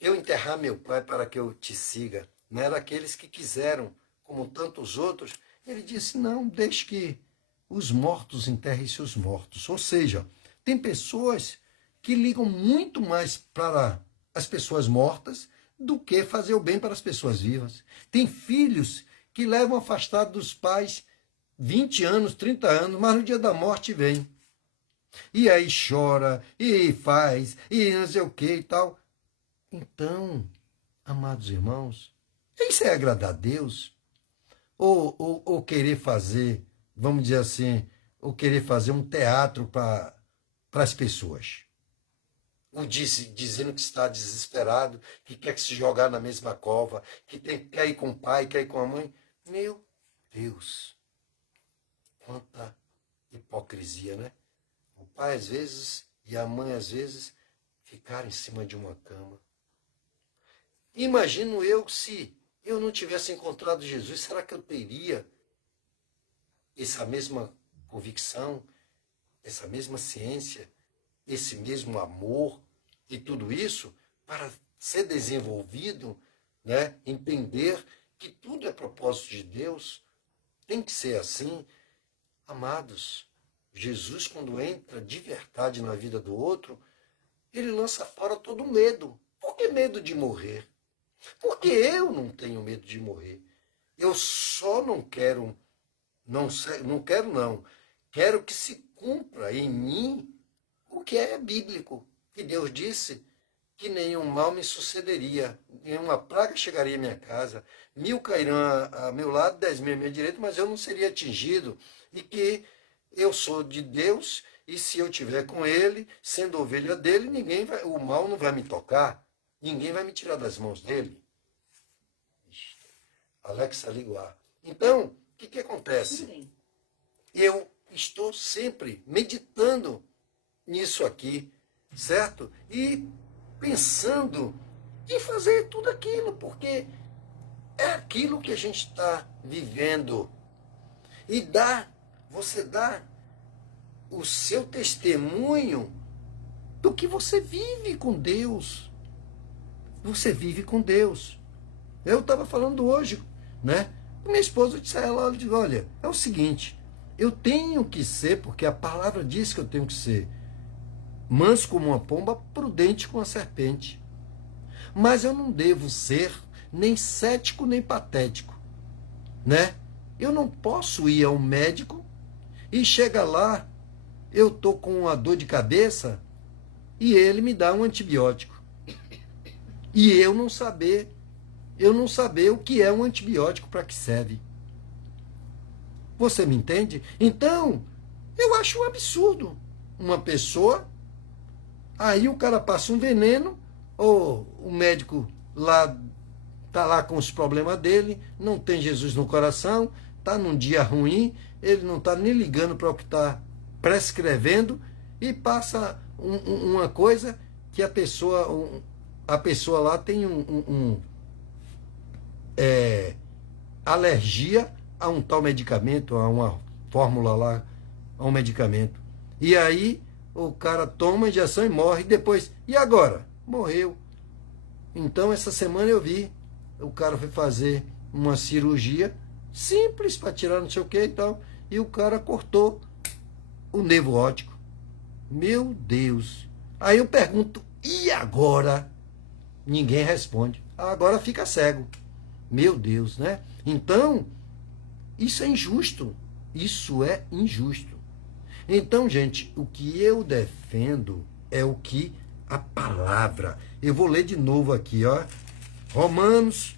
eu enterrar meu pai para que eu te siga. Não eram aqueles que quiseram, como tantos outros. Ele disse, não, deixe que os mortos enterrem seus mortos. Ou seja, tem pessoas que ligam muito mais para as pessoas mortas do que fazer o bem para as pessoas vivas. Tem filhos que levam afastado dos pais 20 anos, 30 anos, mas no dia da morte vem. E aí chora, e faz, e não sei o que e tal. Então, amados irmãos, isso é agradar a Deus? Ou querer fazer, vamos dizer assim, ou querer fazer um teatro para as pessoas? Ou dizendo que está desesperado, que quer que se jogar na mesma cova, quer ir com o pai, quer ir com a mãe. Meu Deus, quanta hipocrisia, né? O pai às vezes e a mãe às vezes ficaram em cima de uma cama. Imagino eu se eu não tivesse encontrado Jesus, será que eu teria essa mesma convicção, essa mesma ciência, esse mesmo amor e tudo isso para ser desenvolvido, né? Entender que tudo é propósito de Deus, tem que ser assim. Amados, Jesus, quando entra de verdade na vida do outro, ele lança fora todo medo. Por que medo de morrer? Porque eu não tenho medo de morrer. Eu só não quero, quero que se cumpra em mim o que é bíblico, que Deus disse que nenhum mal me sucederia, nenhuma praga chegaria à minha casa, 1000 cairão a meu lado, 10.000 à minha direita, mas eu não seria atingido, e que eu sou de Deus, e se eu estiver com Ele, sendo ovelha dele, o mal não vai me tocar, ninguém vai me tirar das mãos dele. Alexa, liga o ar. Então, o que acontece? Eu estou sempre meditando nisso aqui, certo? E pensando em fazer tudo aquilo, porque é aquilo que a gente está vivendo. E você dá o seu testemunho do que você vive com Deus. Você vive com Deus. Eu estava falando hoje, né? Minha esposa disse a ela, olha, é o seguinte, eu tenho que ser, porque a palavra diz que eu tenho que ser manso como uma pomba, prudente como a serpente. Mas eu não devo ser nem cético nem patético, né? Eu não posso ir ao médico e chega lá, eu estou com uma dor de cabeça e ele me dá um antibiótico. E eu não saber o que é um antibiótico, para que serve. Você me entende? Então, eu acho um absurdo uma pessoa, aí o cara passa um veneno, ou o médico lá está lá com os problemas dele, não tem Jesus no coração, está num dia ruim, ele não está nem ligando para o que está prescrevendo e passa uma coisa que a pessoa lá tem alergia a um tal medicamento, a uma fórmula lá, a um medicamento. E aí o cara toma a injeção e morre. Depois, e agora? Morreu. Então, essa semana eu vi, o cara foi fazer uma cirurgia simples para tirar não sei o que e tal, e o cara cortou o nervo óptico. Meu Deus. Aí eu pergunto, e agora? Ninguém responde. Agora fica cego. Meu Deus, né? Então, isso é injusto. Isso é injusto. Então, gente, o que eu defendo é o que a palavra. Eu vou ler de novo aqui, ó. Romanos,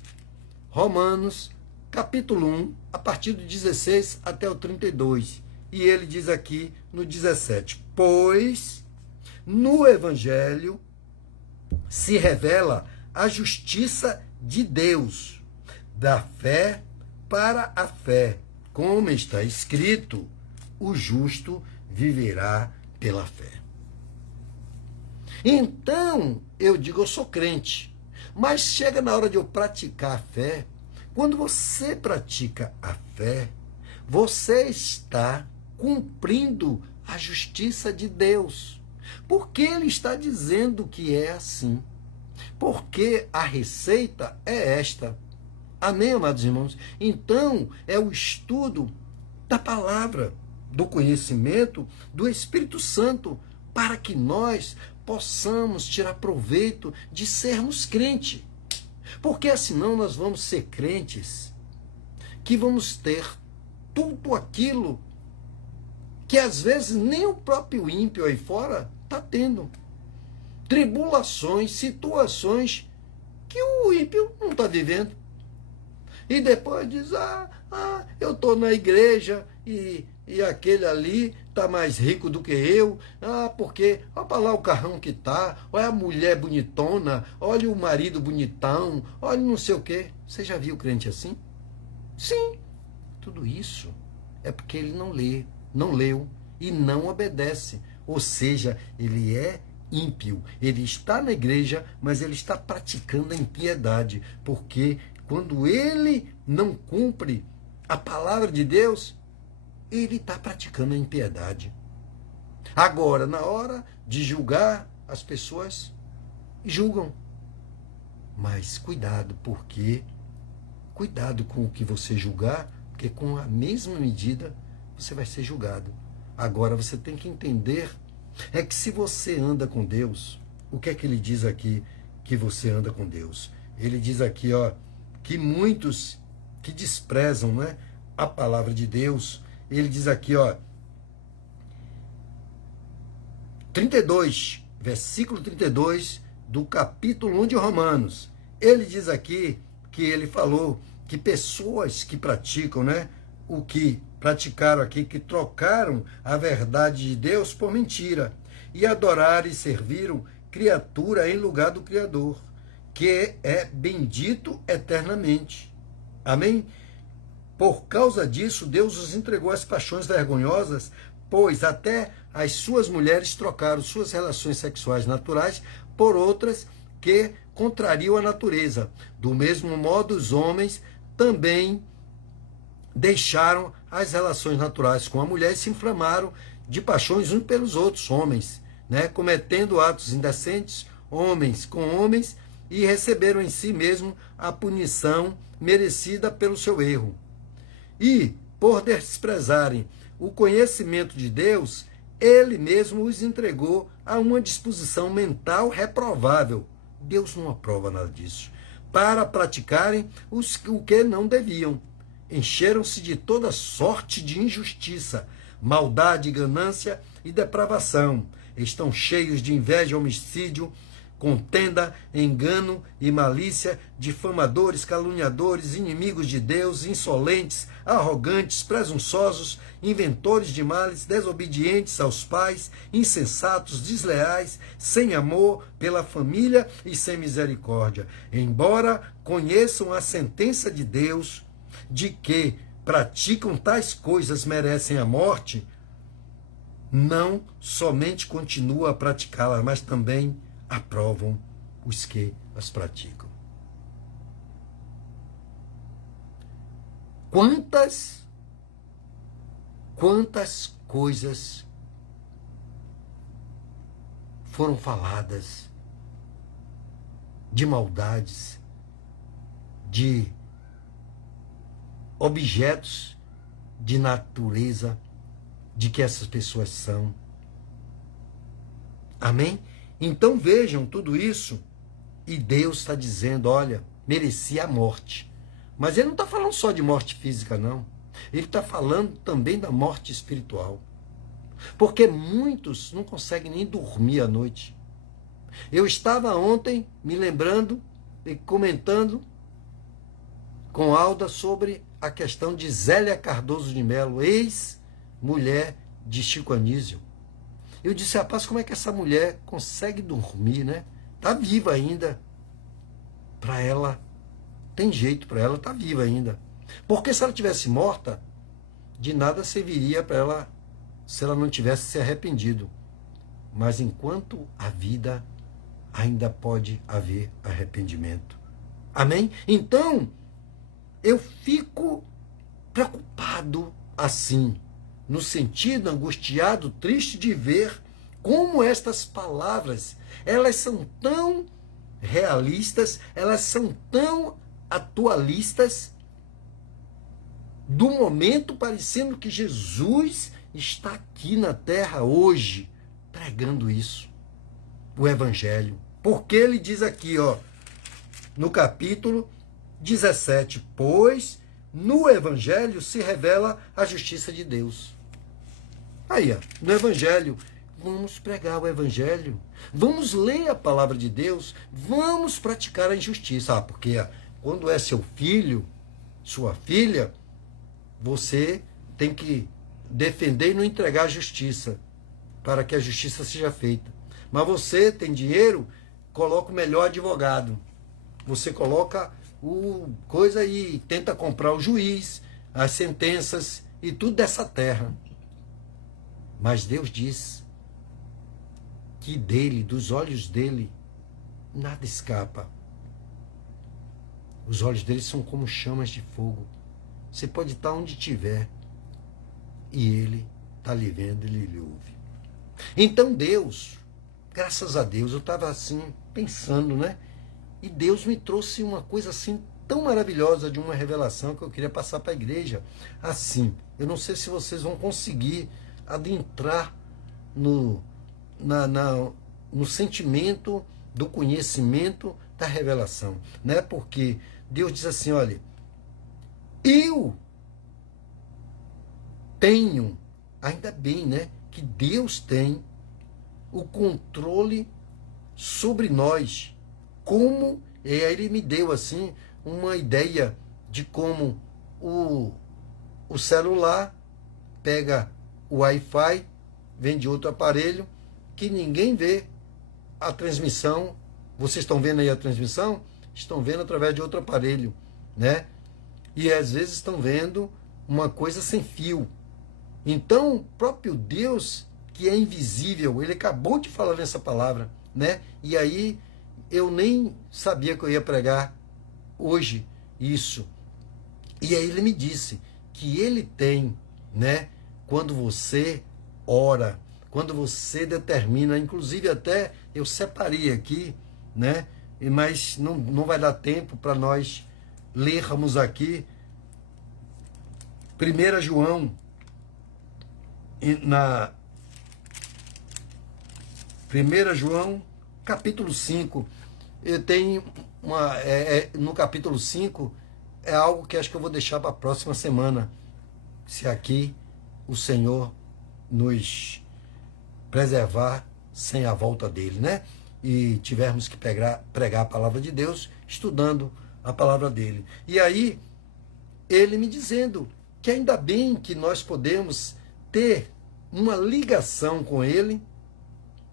capítulo 1, a partir do 16 até o 32. E ele diz aqui no 17: pois no Evangelho se revela a justiça de Deus, da fé para a fé, como está escrito, o justo viverá pela fé. Então, eu digo, eu sou crente, mas chega na hora de eu praticar a fé. Quando você pratica a fé, você está cumprindo a justiça de Deus. Porque ele está dizendo que é assim. Porque a receita é esta. Amém, amados irmãos? Então, é o estudo da palavra, do conhecimento do Espírito Santo, para que nós possamos tirar proveito de sermos crentes. Porque senão nós vamos ser crentes que vamos ter tudo aquilo que às vezes nem o próprio ímpio aí fora está tendo. Tribulações, situações que o ímpio não está vivendo. E depois diz, eu estou na igreja e aquele ali está mais rico do que eu, porque olha lá o carrão que está, olha a mulher bonitona, olha o marido bonitão, olha não sei o quê. Você já viu crente assim? Sim. Tudo isso é porque ele não leu e não obedece. Ou seja, ele é ímpio. Ele está na igreja, mas ele está praticando a impiedade, porque quando ele não cumpre a palavra de Deus, ele está praticando a impiedade. Agora, na hora de julgar, as pessoas julgam. Mas cuidado, cuidado com o que você julgar, porque com a mesma medida você vai ser julgado. Agora, você tem que entender, é que se você anda com Deus, o que é que ele diz aqui que você anda com Deus? Ele diz aqui, ó, que muitos que desprezam, né, a palavra de Deus, ele diz aqui, ó, 32, versículo 32 do capítulo 1 de Romanos. Ele diz aqui que ele falou que pessoas que praticam, né, o que praticaram aqui, que trocaram a verdade de Deus por mentira e adoraram e serviram criatura em lugar do Criador, que é bendito eternamente. Amém? Por causa disso, Deus os entregou às paixões vergonhosas, pois até as suas mulheres trocaram suas relações sexuais naturais por outras que contrariam a natureza. Do mesmo modo, os homens também deixaram as relações naturais com a mulher e se inflamaram de paixões uns pelos outros, homens, né, cometendo atos indecentes, homens com homens, e receberam em si mesmo a punição merecida pelo seu erro. E, por desprezarem o conhecimento de Deus, ele mesmo os entregou a uma disposição mental reprovável. Deus não aprova nada disso. Para praticarem o que não deviam. Encheram-se de toda sorte de injustiça, maldade, ganância e depravação. Estão cheios de inveja, homicídio, contenda, engano e malícia, difamadores, caluniadores, inimigos de Deus, insolentes, arrogantes, presunçosos, inventores de males, desobedientes aos pais, insensatos, desleais, sem amor pela família e sem misericórdia. Embora conheçam a sentença de Deus, de que praticam tais coisas merecem a morte, não somente continuam a praticá-las, mas também aprovam os que as praticam. Quantas coisas foram faladas de maldades, de objetos de natureza de que essas pessoas são. Amém? Então vejam tudo isso e Deus está dizendo, olha, merecia a morte. Mas ele não está falando só de morte física, não. Ele está falando também da morte espiritual. Porque muitos não conseguem nem dormir à noite. Eu estava ontem me lembrando e comentando com Alda sobre a questão de Zélia Cardoso de Melo, ex-mulher de Chico Anísio. Eu disse, rapaz, como é que essa mulher consegue dormir, né? Está viva ainda. Para ela, tem jeito para ela, está viva ainda. Porque se ela tivesse morta, de nada serviria para ela se ela não tivesse se arrependido. Mas enquanto a vida, ainda pode haver arrependimento. Amém? Então, eu fico preocupado assim, no sentido angustiado, triste de ver como estas palavras, elas são tão realistas, elas são tão atualistas, do momento parecendo que Jesus está aqui na terra hoje, pregando isso, o Evangelho. Porque ele diz aqui, ó, no capítulo 17, pois no Evangelho se revela a justiça de Deus. Aí, ó, no Evangelho, vamos pregar o Evangelho, vamos ler a palavra de Deus, vamos praticar a injustiça. Porque quando é seu filho, sua filha, você tem que defender e não entregar a justiça, para que a justiça seja feita. Mas você tem dinheiro, coloca o melhor advogado. Você coloca o coisa e tenta comprar o juiz, as sentenças e tudo dessa terra. Mas Deus diz que dele, dos olhos dele, nada escapa. Os olhos dele são como chamas de fogo. Você pode estar onde estiver e ele está lhe vendo, ele lhe ouve. Então Deus, graças a Deus, eu estava assim pensando, né? E Deus me trouxe uma coisa assim tão maravilhosa de uma revelação que eu queria passar para a igreja. Assim, eu não sei se vocês vão conseguir adentrar no sentimento do conhecimento da revelação, né? Porque Deus diz assim, olha, eu tenho, ainda bem, né, que Deus tem o controle sobre nós. Como ele me deu assim uma ideia de como o celular pega o Wi-Fi, vem de outro aparelho, que ninguém vê a transmissão. Vocês estão vendo aí a transmissão? Estão vendo através de outro aparelho, né? E às vezes estão vendo uma coisa sem fio. Então, o próprio Deus, que é invisível, ele acabou de falar nessa palavra, né? E aí eu nem sabia que eu ia pregar hoje isso. E aí ele me disse que ele tem, né? Quando você ora, quando você determina, inclusive até eu separei aqui, né? Mas não vai dar tempo para nós lermos aqui 1 João, na 1 João, capítulo 5, eu tenho no capítulo 5, é algo que acho que eu vou deixar para a próxima semana, se aqui o Senhor nos preservar sem a volta dele, né? e tivermos que pregar a palavra de Deus, estudando a palavra dele. E aí, ele me dizendo que ainda bem que nós podemos ter uma ligação com ele,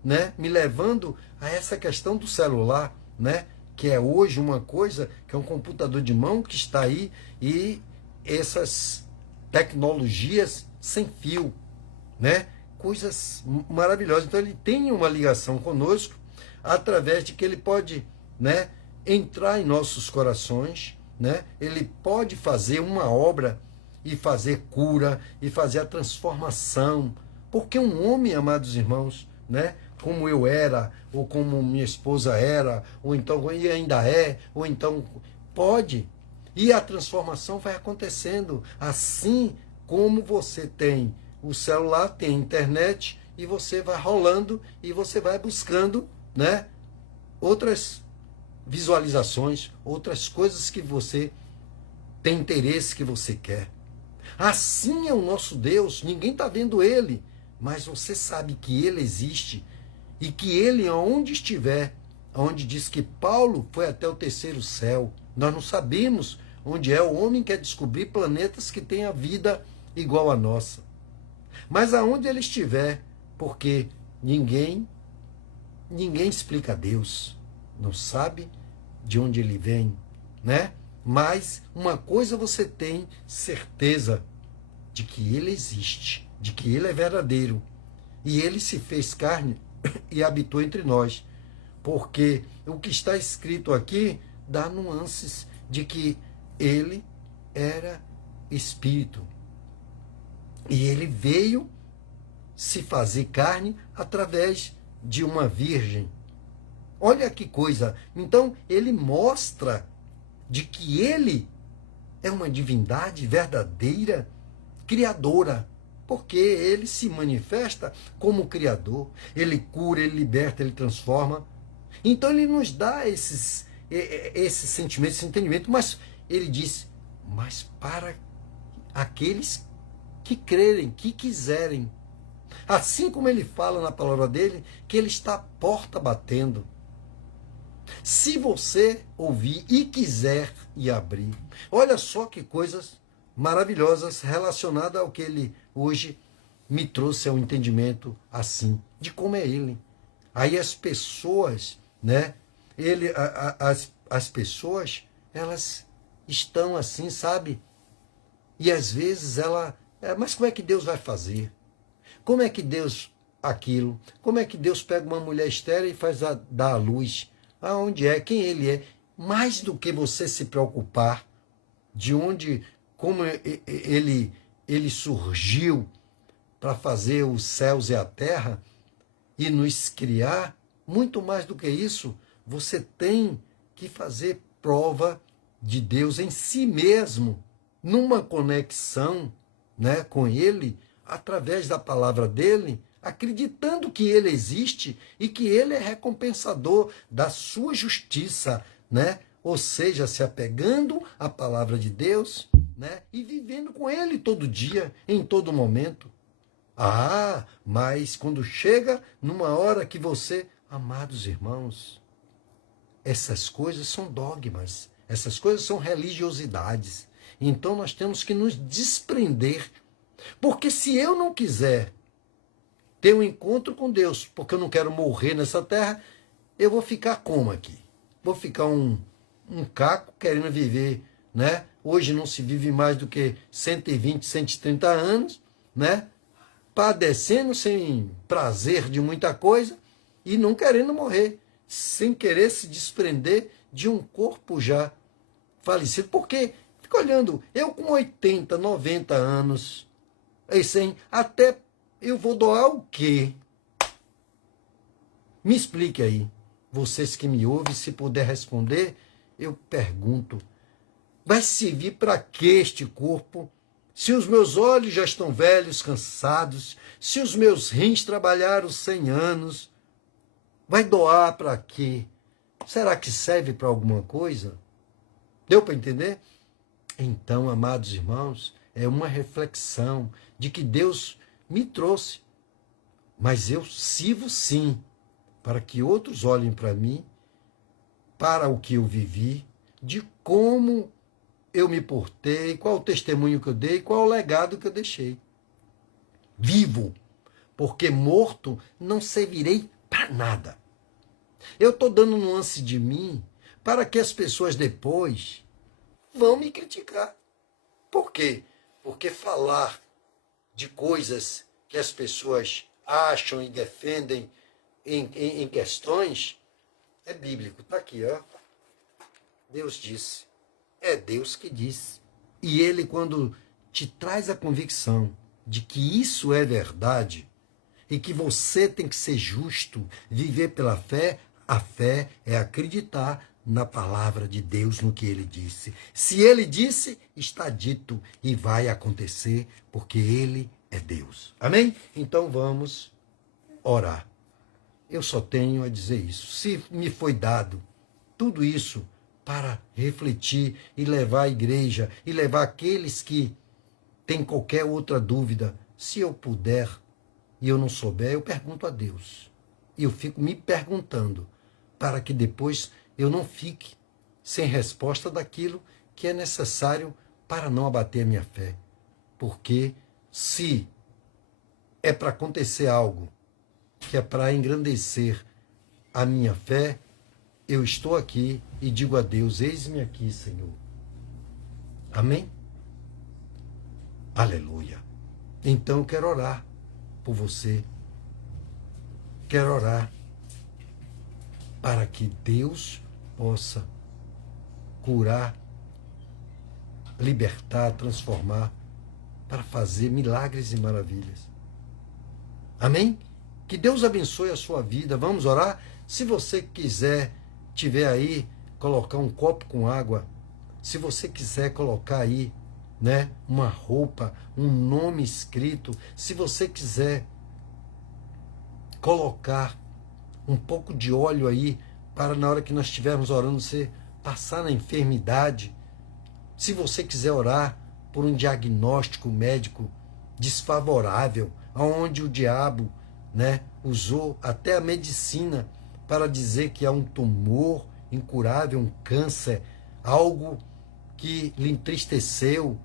né? Me levando a essa questão do celular, né? Que é hoje uma coisa, que é um computador de mão que está aí, e essas tecnologias sem fio, né? Coisas maravilhosas. Então ele tem uma ligação conosco, através de que ele pode, né, entrar em nossos corações, né? Ele pode fazer uma obra e fazer cura e fazer a transformação. Porque um homem, amados irmãos, né, como eu era, ou como minha esposa era, ou então e ainda é, ou então pode. E a transformação vai acontecendo assim como você tem o celular, tem a internet, e você vai rolando e você vai buscando, né, outras visualizações, outras coisas que você tem interesse, que você quer. Assim é o nosso Deus. Ninguém está vendo ele, mas você sabe que ele existe e que ele, onde estiver, onde diz que Paulo foi até o terceiro céu, nós não sabemos onde é. O homem quer descobrir planetas que têm a vida igual a nossa. Mas aonde ele estiver, porque ninguém explica a Deus, não sabe de onde ele vem, né? Mas uma coisa você tem certeza, de que ele existe, de que ele é verdadeiro, e ele se fez carne e habitou entre nós, porque o que está escrito aqui dá nuances de que ele era espírito, e ele veio se fazer carne através de uma virgem. Olha que coisa! Então ele mostra de que ele é uma divindade verdadeira, criadora, porque ele se manifesta como criador. Ele cura, ele liberta, ele transforma. Então ele nos dá esses sentimentos, esse entendimento, mas ele diz, mas para aqueles que crerem, que quiserem. Assim como ele fala na palavra dele, que ele está à porta batendo. Se você ouvir e quiser e abrir. Olha só que coisas maravilhosas relacionadas ao que ele hoje me trouxe ao entendimento assim, de como é ele. Aí as pessoas, né? As pessoas, elas estão assim, sabe? E às vezes mas como é que Deus vai fazer? Como é que Deus aquilo? Como é que Deus pega uma mulher estéril e faz dar à luz? Aonde é? Quem ele é? Mais do que você se preocupar de onde, como ele surgiu para fazer os céus e a terra e nos criar, muito mais do que isso, você tem que fazer prova de Deus em si mesmo, numa conexão, né, com ele, através da palavra dele, acreditando que ele existe e que ele é recompensador da sua justiça, né? Ou seja, se apegando à palavra de Deus, né? E vivendo com ele todo dia, em todo momento. Ah, mas quando chega numa hora que você, amados irmãos, essas coisas são dogmas, essas coisas são religiosidades. Então nós temos que nos desprender. Porque se eu não quiser ter um encontro com Deus, porque eu não quero morrer nessa terra, eu vou ficar como aqui? Vou ficar um caco querendo viver, né? Hoje não se vive mais do que 120, 130 anos, né? Padecendo sem prazer de muita coisa e não querendo morrer, sem querer se desprender de um corpo já falecido. Porque, fica olhando, eu com 80, 90 anos, até eu vou doar o quê? Me explique aí. Vocês que me ouvem, se puder responder, eu pergunto. Vai servir para quê este corpo? Se os meus olhos já estão velhos, cansados, se os meus rins trabalharam 100 anos, vai doar para quê? Será que serve para alguma coisa? Deu para entender? Então, amados irmãos, é uma reflexão de que Deus me trouxe, mas eu sirvo sim para que outros olhem para mim, para o que eu vivi, de como eu me portei, qual o testemunho que eu dei, qual o legado que eu deixei. Vivo, porque morto não servirei para nada. Eu estou dando nuance de mim para que as pessoas depois vão me criticar. Por quê? Porque falar de coisas que as pessoas acham e defendem em questões é bíblico. Está aqui, ó. Deus disse. É Deus que disse. E ele, quando te traz a convicção de que isso é verdade e que você tem que ser justo, viver pela fé, a fé é acreditar na palavra de Deus, no que ele disse. Se ele disse, está dito e vai acontecer, porque ele é Deus. Amém? Então vamos orar. Eu só tenho a dizer isso. Se me foi dado tudo isso para refletir e levar a igreja e levar aqueles que têm qualquer outra dúvida, se eu puder e eu não souber, eu pergunto a Deus. E eu fico me perguntando para que depois eu não fique sem resposta daquilo que é necessário para não abater a minha fé. Porque se é para acontecer algo que é para engrandecer a minha fé, eu estou aqui e digo a Deus, eis-me aqui, Senhor. Amém? Aleluia. Então eu quero orar por você. Quero orar para que Deus possa curar, libertar, transformar, para fazer milagres e maravilhas. Amém? Que Deus abençoe a sua vida. Vamos orar? Se você quiser, tiver aí, colocar um copo com água, se você quiser colocar aí, né, uma roupa, um nome escrito, se você quiser colocar um pouco de óleo aí, para na hora que nós estivermos orando, você passar na enfermidade. Se você quiser orar por um diagnóstico médico desfavorável, onde o diabo, né, usou até a medicina para dizer que há um tumor incurável, um câncer, algo que lhe entristeceu,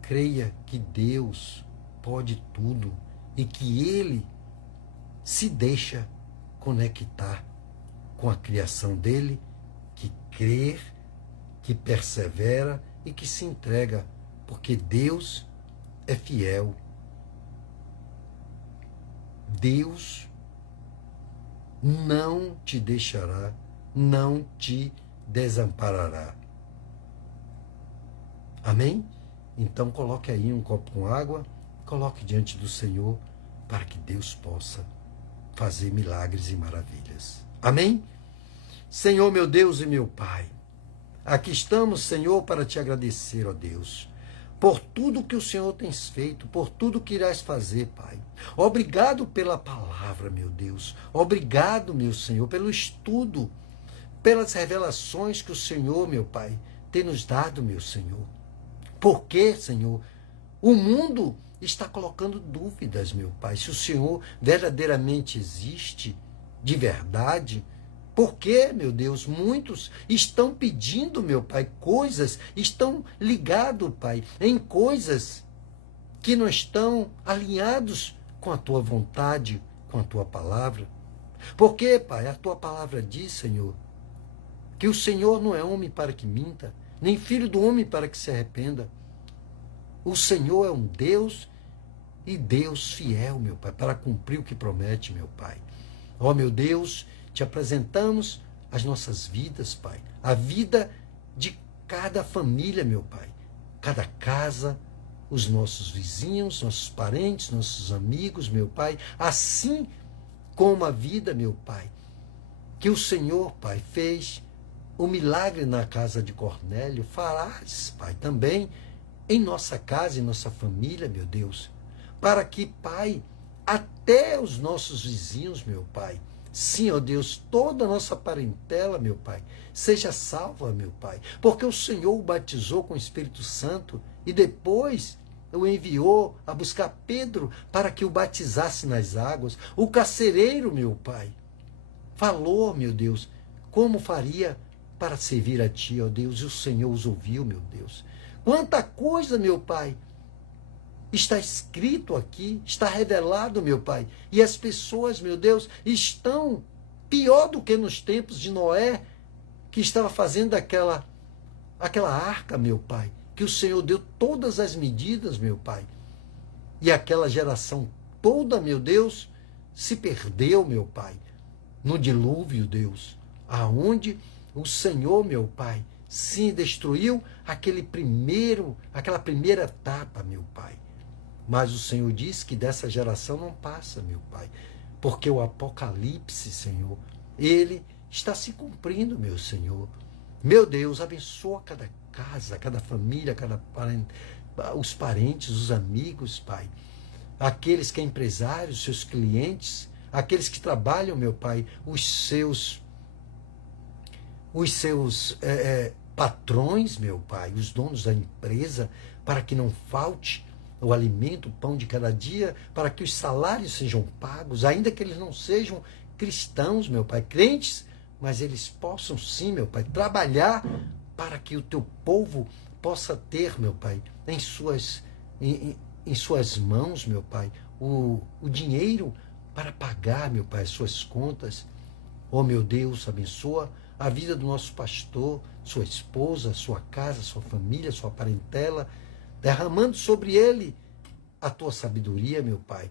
creia que Deus pode tudo e que Ele se deixa conectar com a criação dele, que crê, que persevera e que se entrega, porque Deus é fiel. Deus não te deixará, não te desamparará. Amém? Então coloque aí um copo com água, coloque diante do Senhor, para que Deus possa fazer milagres e maravilhas. Amém? Senhor, meu Deus e meu Pai, aqui estamos, Senhor, para te agradecer, ó Deus, por tudo que o Senhor tens feito, por tudo que irás fazer, Pai. Obrigado pela palavra, meu Deus. Obrigado, meu Senhor, pelo estudo, pelas revelações que o Senhor, meu Pai, tem nos dado, meu Senhor. Porque, Senhor, o mundo está colocando dúvidas, meu Pai, se o Senhor verdadeiramente existe, de verdade. Porque, meu Deus, muitos estão pedindo, meu Pai, coisas, estão ligados, Pai, em coisas que não estão alinhados com a Tua vontade, com a Tua palavra. Porque, Pai, a Tua palavra diz, Senhor, que o Senhor não é homem para que minta, nem filho do homem para que se arrependa. O Senhor é um Deus e Deus fiel, meu Pai, para cumprir o que promete, meu Pai. Ó, meu Deus, te apresentamos as nossas vidas, Pai. A vida de cada família, meu Pai. Cada casa, os nossos vizinhos, nossos parentes, nossos amigos, meu Pai. Assim como a vida, meu Pai, que o Senhor, Pai, fez o milagre na casa de Cornélio, farás, Pai, também em nossa casa, em nossa família, meu Deus, para que, Pai, até os nossos vizinhos, meu Pai, sim, ó Deus, toda a nossa parentela, meu Pai, seja salva, meu Pai, porque o Senhor o batizou com o Espírito Santo e depois o enviou a buscar Pedro para que o batizasse nas águas, o carcereiro, meu Pai, falou, meu Deus, como faria para servir a Ti, ó Deus, e o Senhor os ouviu, meu Deus. Quanta coisa, meu Pai, está escrito aqui, está revelado, meu Pai, e as pessoas, meu Deus, estão pior do que nos tempos de Noé, que estava fazendo aquela arca, meu Pai, que o Senhor deu todas as medidas, meu Pai, e aquela geração toda, meu Deus, se perdeu, meu Pai, no dilúvio, Deus, aonde o Senhor, meu Pai, sim, destruiu aquela primeira etapa, meu Pai. Mas o Senhor diz que dessa geração não passa, meu Pai, porque o Apocalipse, Senhor, ele está se cumprindo, meu Senhor. Meu Deus, abençoa cada casa, cada família, os parentes, os amigos, Pai. Aqueles que são empresários, seus clientes, aqueles que trabalham, meu Pai, os seus patrões, meu Pai, os donos da empresa, para que não falte o alimento, o pão de cada dia, para que os salários sejam pagos, ainda que eles não sejam cristãos, meu Pai, crentes, mas eles possam sim, meu Pai, trabalhar para que o teu povo possa ter, meu Pai, em suas mãos, meu Pai, o dinheiro para pagar, meu Pai, as suas contas. Oh, meu Deus, abençoa a vida do nosso pastor, sua esposa, sua casa, sua família, sua parentela, derramando sobre ele a tua sabedoria, meu Pai.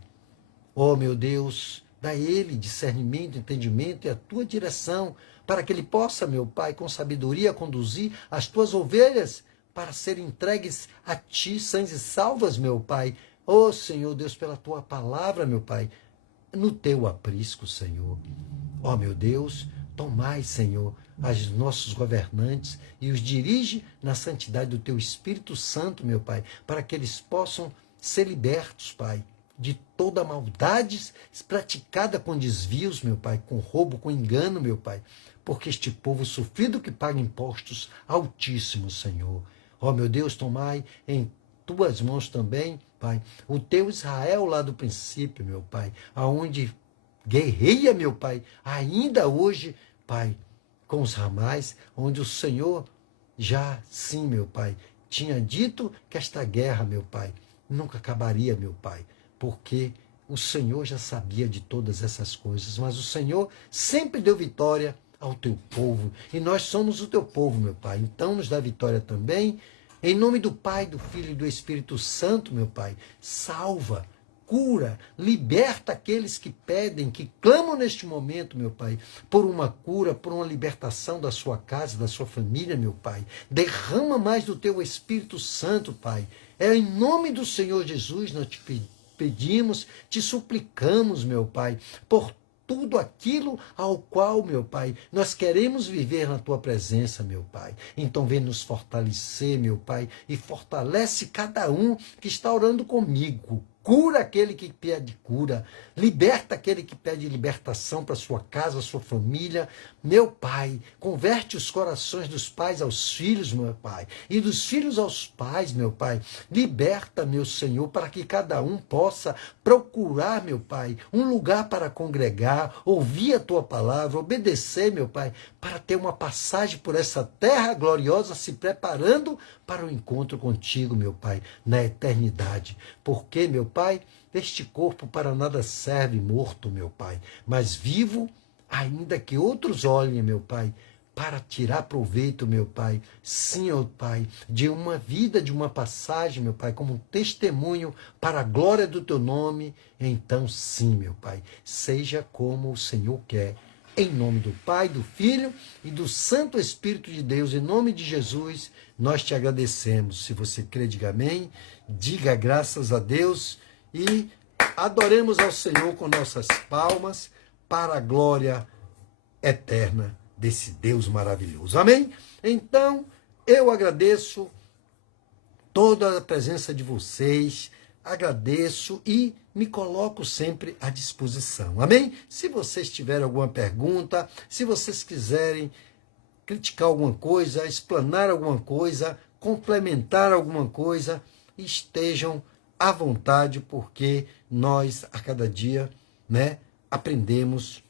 Oh, meu Deus, dá a ele discernimento, entendimento e a tua direção, para que ele possa, meu Pai, com sabedoria conduzir as tuas ovelhas para serem entregues a ti, sãs e salvas, meu Pai. Oh, Senhor Deus, pela tua palavra, meu Pai, no teu aprisco, Senhor. Oh, meu Deus, tomai, Senhor, os nossos governantes e os dirige na santidade do teu Espírito Santo, meu Pai, para que eles possam ser libertos, Pai, de toda maldade praticada com desvios, meu Pai, com roubo, com engano, meu Pai, porque este povo sofrido que paga impostos altíssimos, Senhor. Ó, meu Deus, tomai em tuas mãos também, Pai, o teu Israel lá do princípio, meu Pai, aonde guerreia, meu Pai, ainda hoje, Pai, com os ramais, onde o Senhor já, sim, meu Pai, tinha dito que esta guerra, meu Pai, nunca acabaria, meu Pai, porque o Senhor já sabia de todas essas coisas, mas o Senhor sempre deu vitória ao teu povo, e nós somos o teu povo, meu Pai, então nos dá vitória também, em nome do Pai, do Filho e do Espírito Santo, meu Pai, salva, cura, liberta aqueles que pedem, que clamam neste momento, meu Pai, por uma cura, por uma libertação da sua casa, da sua família, meu Pai. Derrama mais do teu Espírito Santo, Pai. É em nome do Senhor Jesus nós te pedimos, te suplicamos, meu Pai, por tudo aquilo ao qual, meu Pai, nós queremos viver na Tua presença, meu Pai. Então vem nos fortalecer, meu Pai, e fortalece cada um que está orando comigo. Cura aquele que pede cura, liberta aquele que pede libertação para sua casa, sua família. Meu Pai, converte os corações dos pais aos filhos, meu Pai, e dos filhos aos pais, meu Pai. Liberta, meu Senhor, para que cada um possa procurar, meu Pai, um lugar para congregar, ouvir a Tua palavra, obedecer, meu Pai, para ter uma passagem por essa terra gloriosa, se preparando para o encontro contigo, meu Pai, na eternidade. Porque, meu Pai, este corpo para nada serve morto, meu Pai, mas vivo, ainda que outros olhem, meu Pai, para tirar proveito, meu Pai, sim, ó Pai, de uma vida, de uma passagem, meu Pai, como um testemunho para a glória do Teu nome. Então, sim, meu Pai, seja como o Senhor quer. Em nome do Pai, do Filho e do Santo Espírito de Deus, em nome de Jesus, nós te agradecemos. Se você crê, diga amém, diga graças a Deus e adoremos ao Senhor com nossas palmas para a glória eterna desse Deus maravilhoso. Amém? Então, eu agradeço toda a presença de vocês, agradeço e me coloco sempre à disposição. Amém? Se vocês tiverem alguma pergunta, se vocês quiserem criticar alguma coisa, explanar alguma coisa, complementar alguma coisa, estejam à vontade, porque nós, a cada dia, aprendemos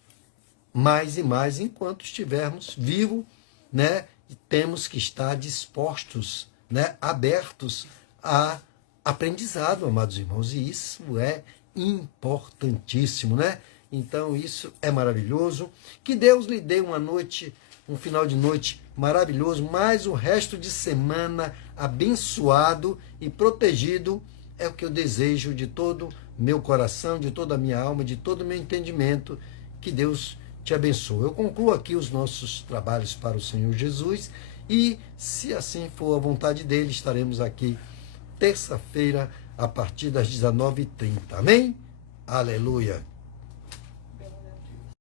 mais e mais enquanto estivermos vivos, né? E temos que estar dispostos, né? Abertos a aprendizado, amados irmãos, e isso é importantíssimo, né? Então isso é maravilhoso. Que Deus lhe dê uma noite, um final de noite maravilhoso, mais o resto de semana abençoado e protegido. É o que eu desejo de todo meu coração, de toda a minha alma, de todo o meu entendimento. Que Deus te abençoe. Eu concluo aqui os nossos trabalhos para o Senhor Jesus e, se assim for a vontade dele, estaremos aqui terça-feira a partir das 19h30. Amém? Aleluia!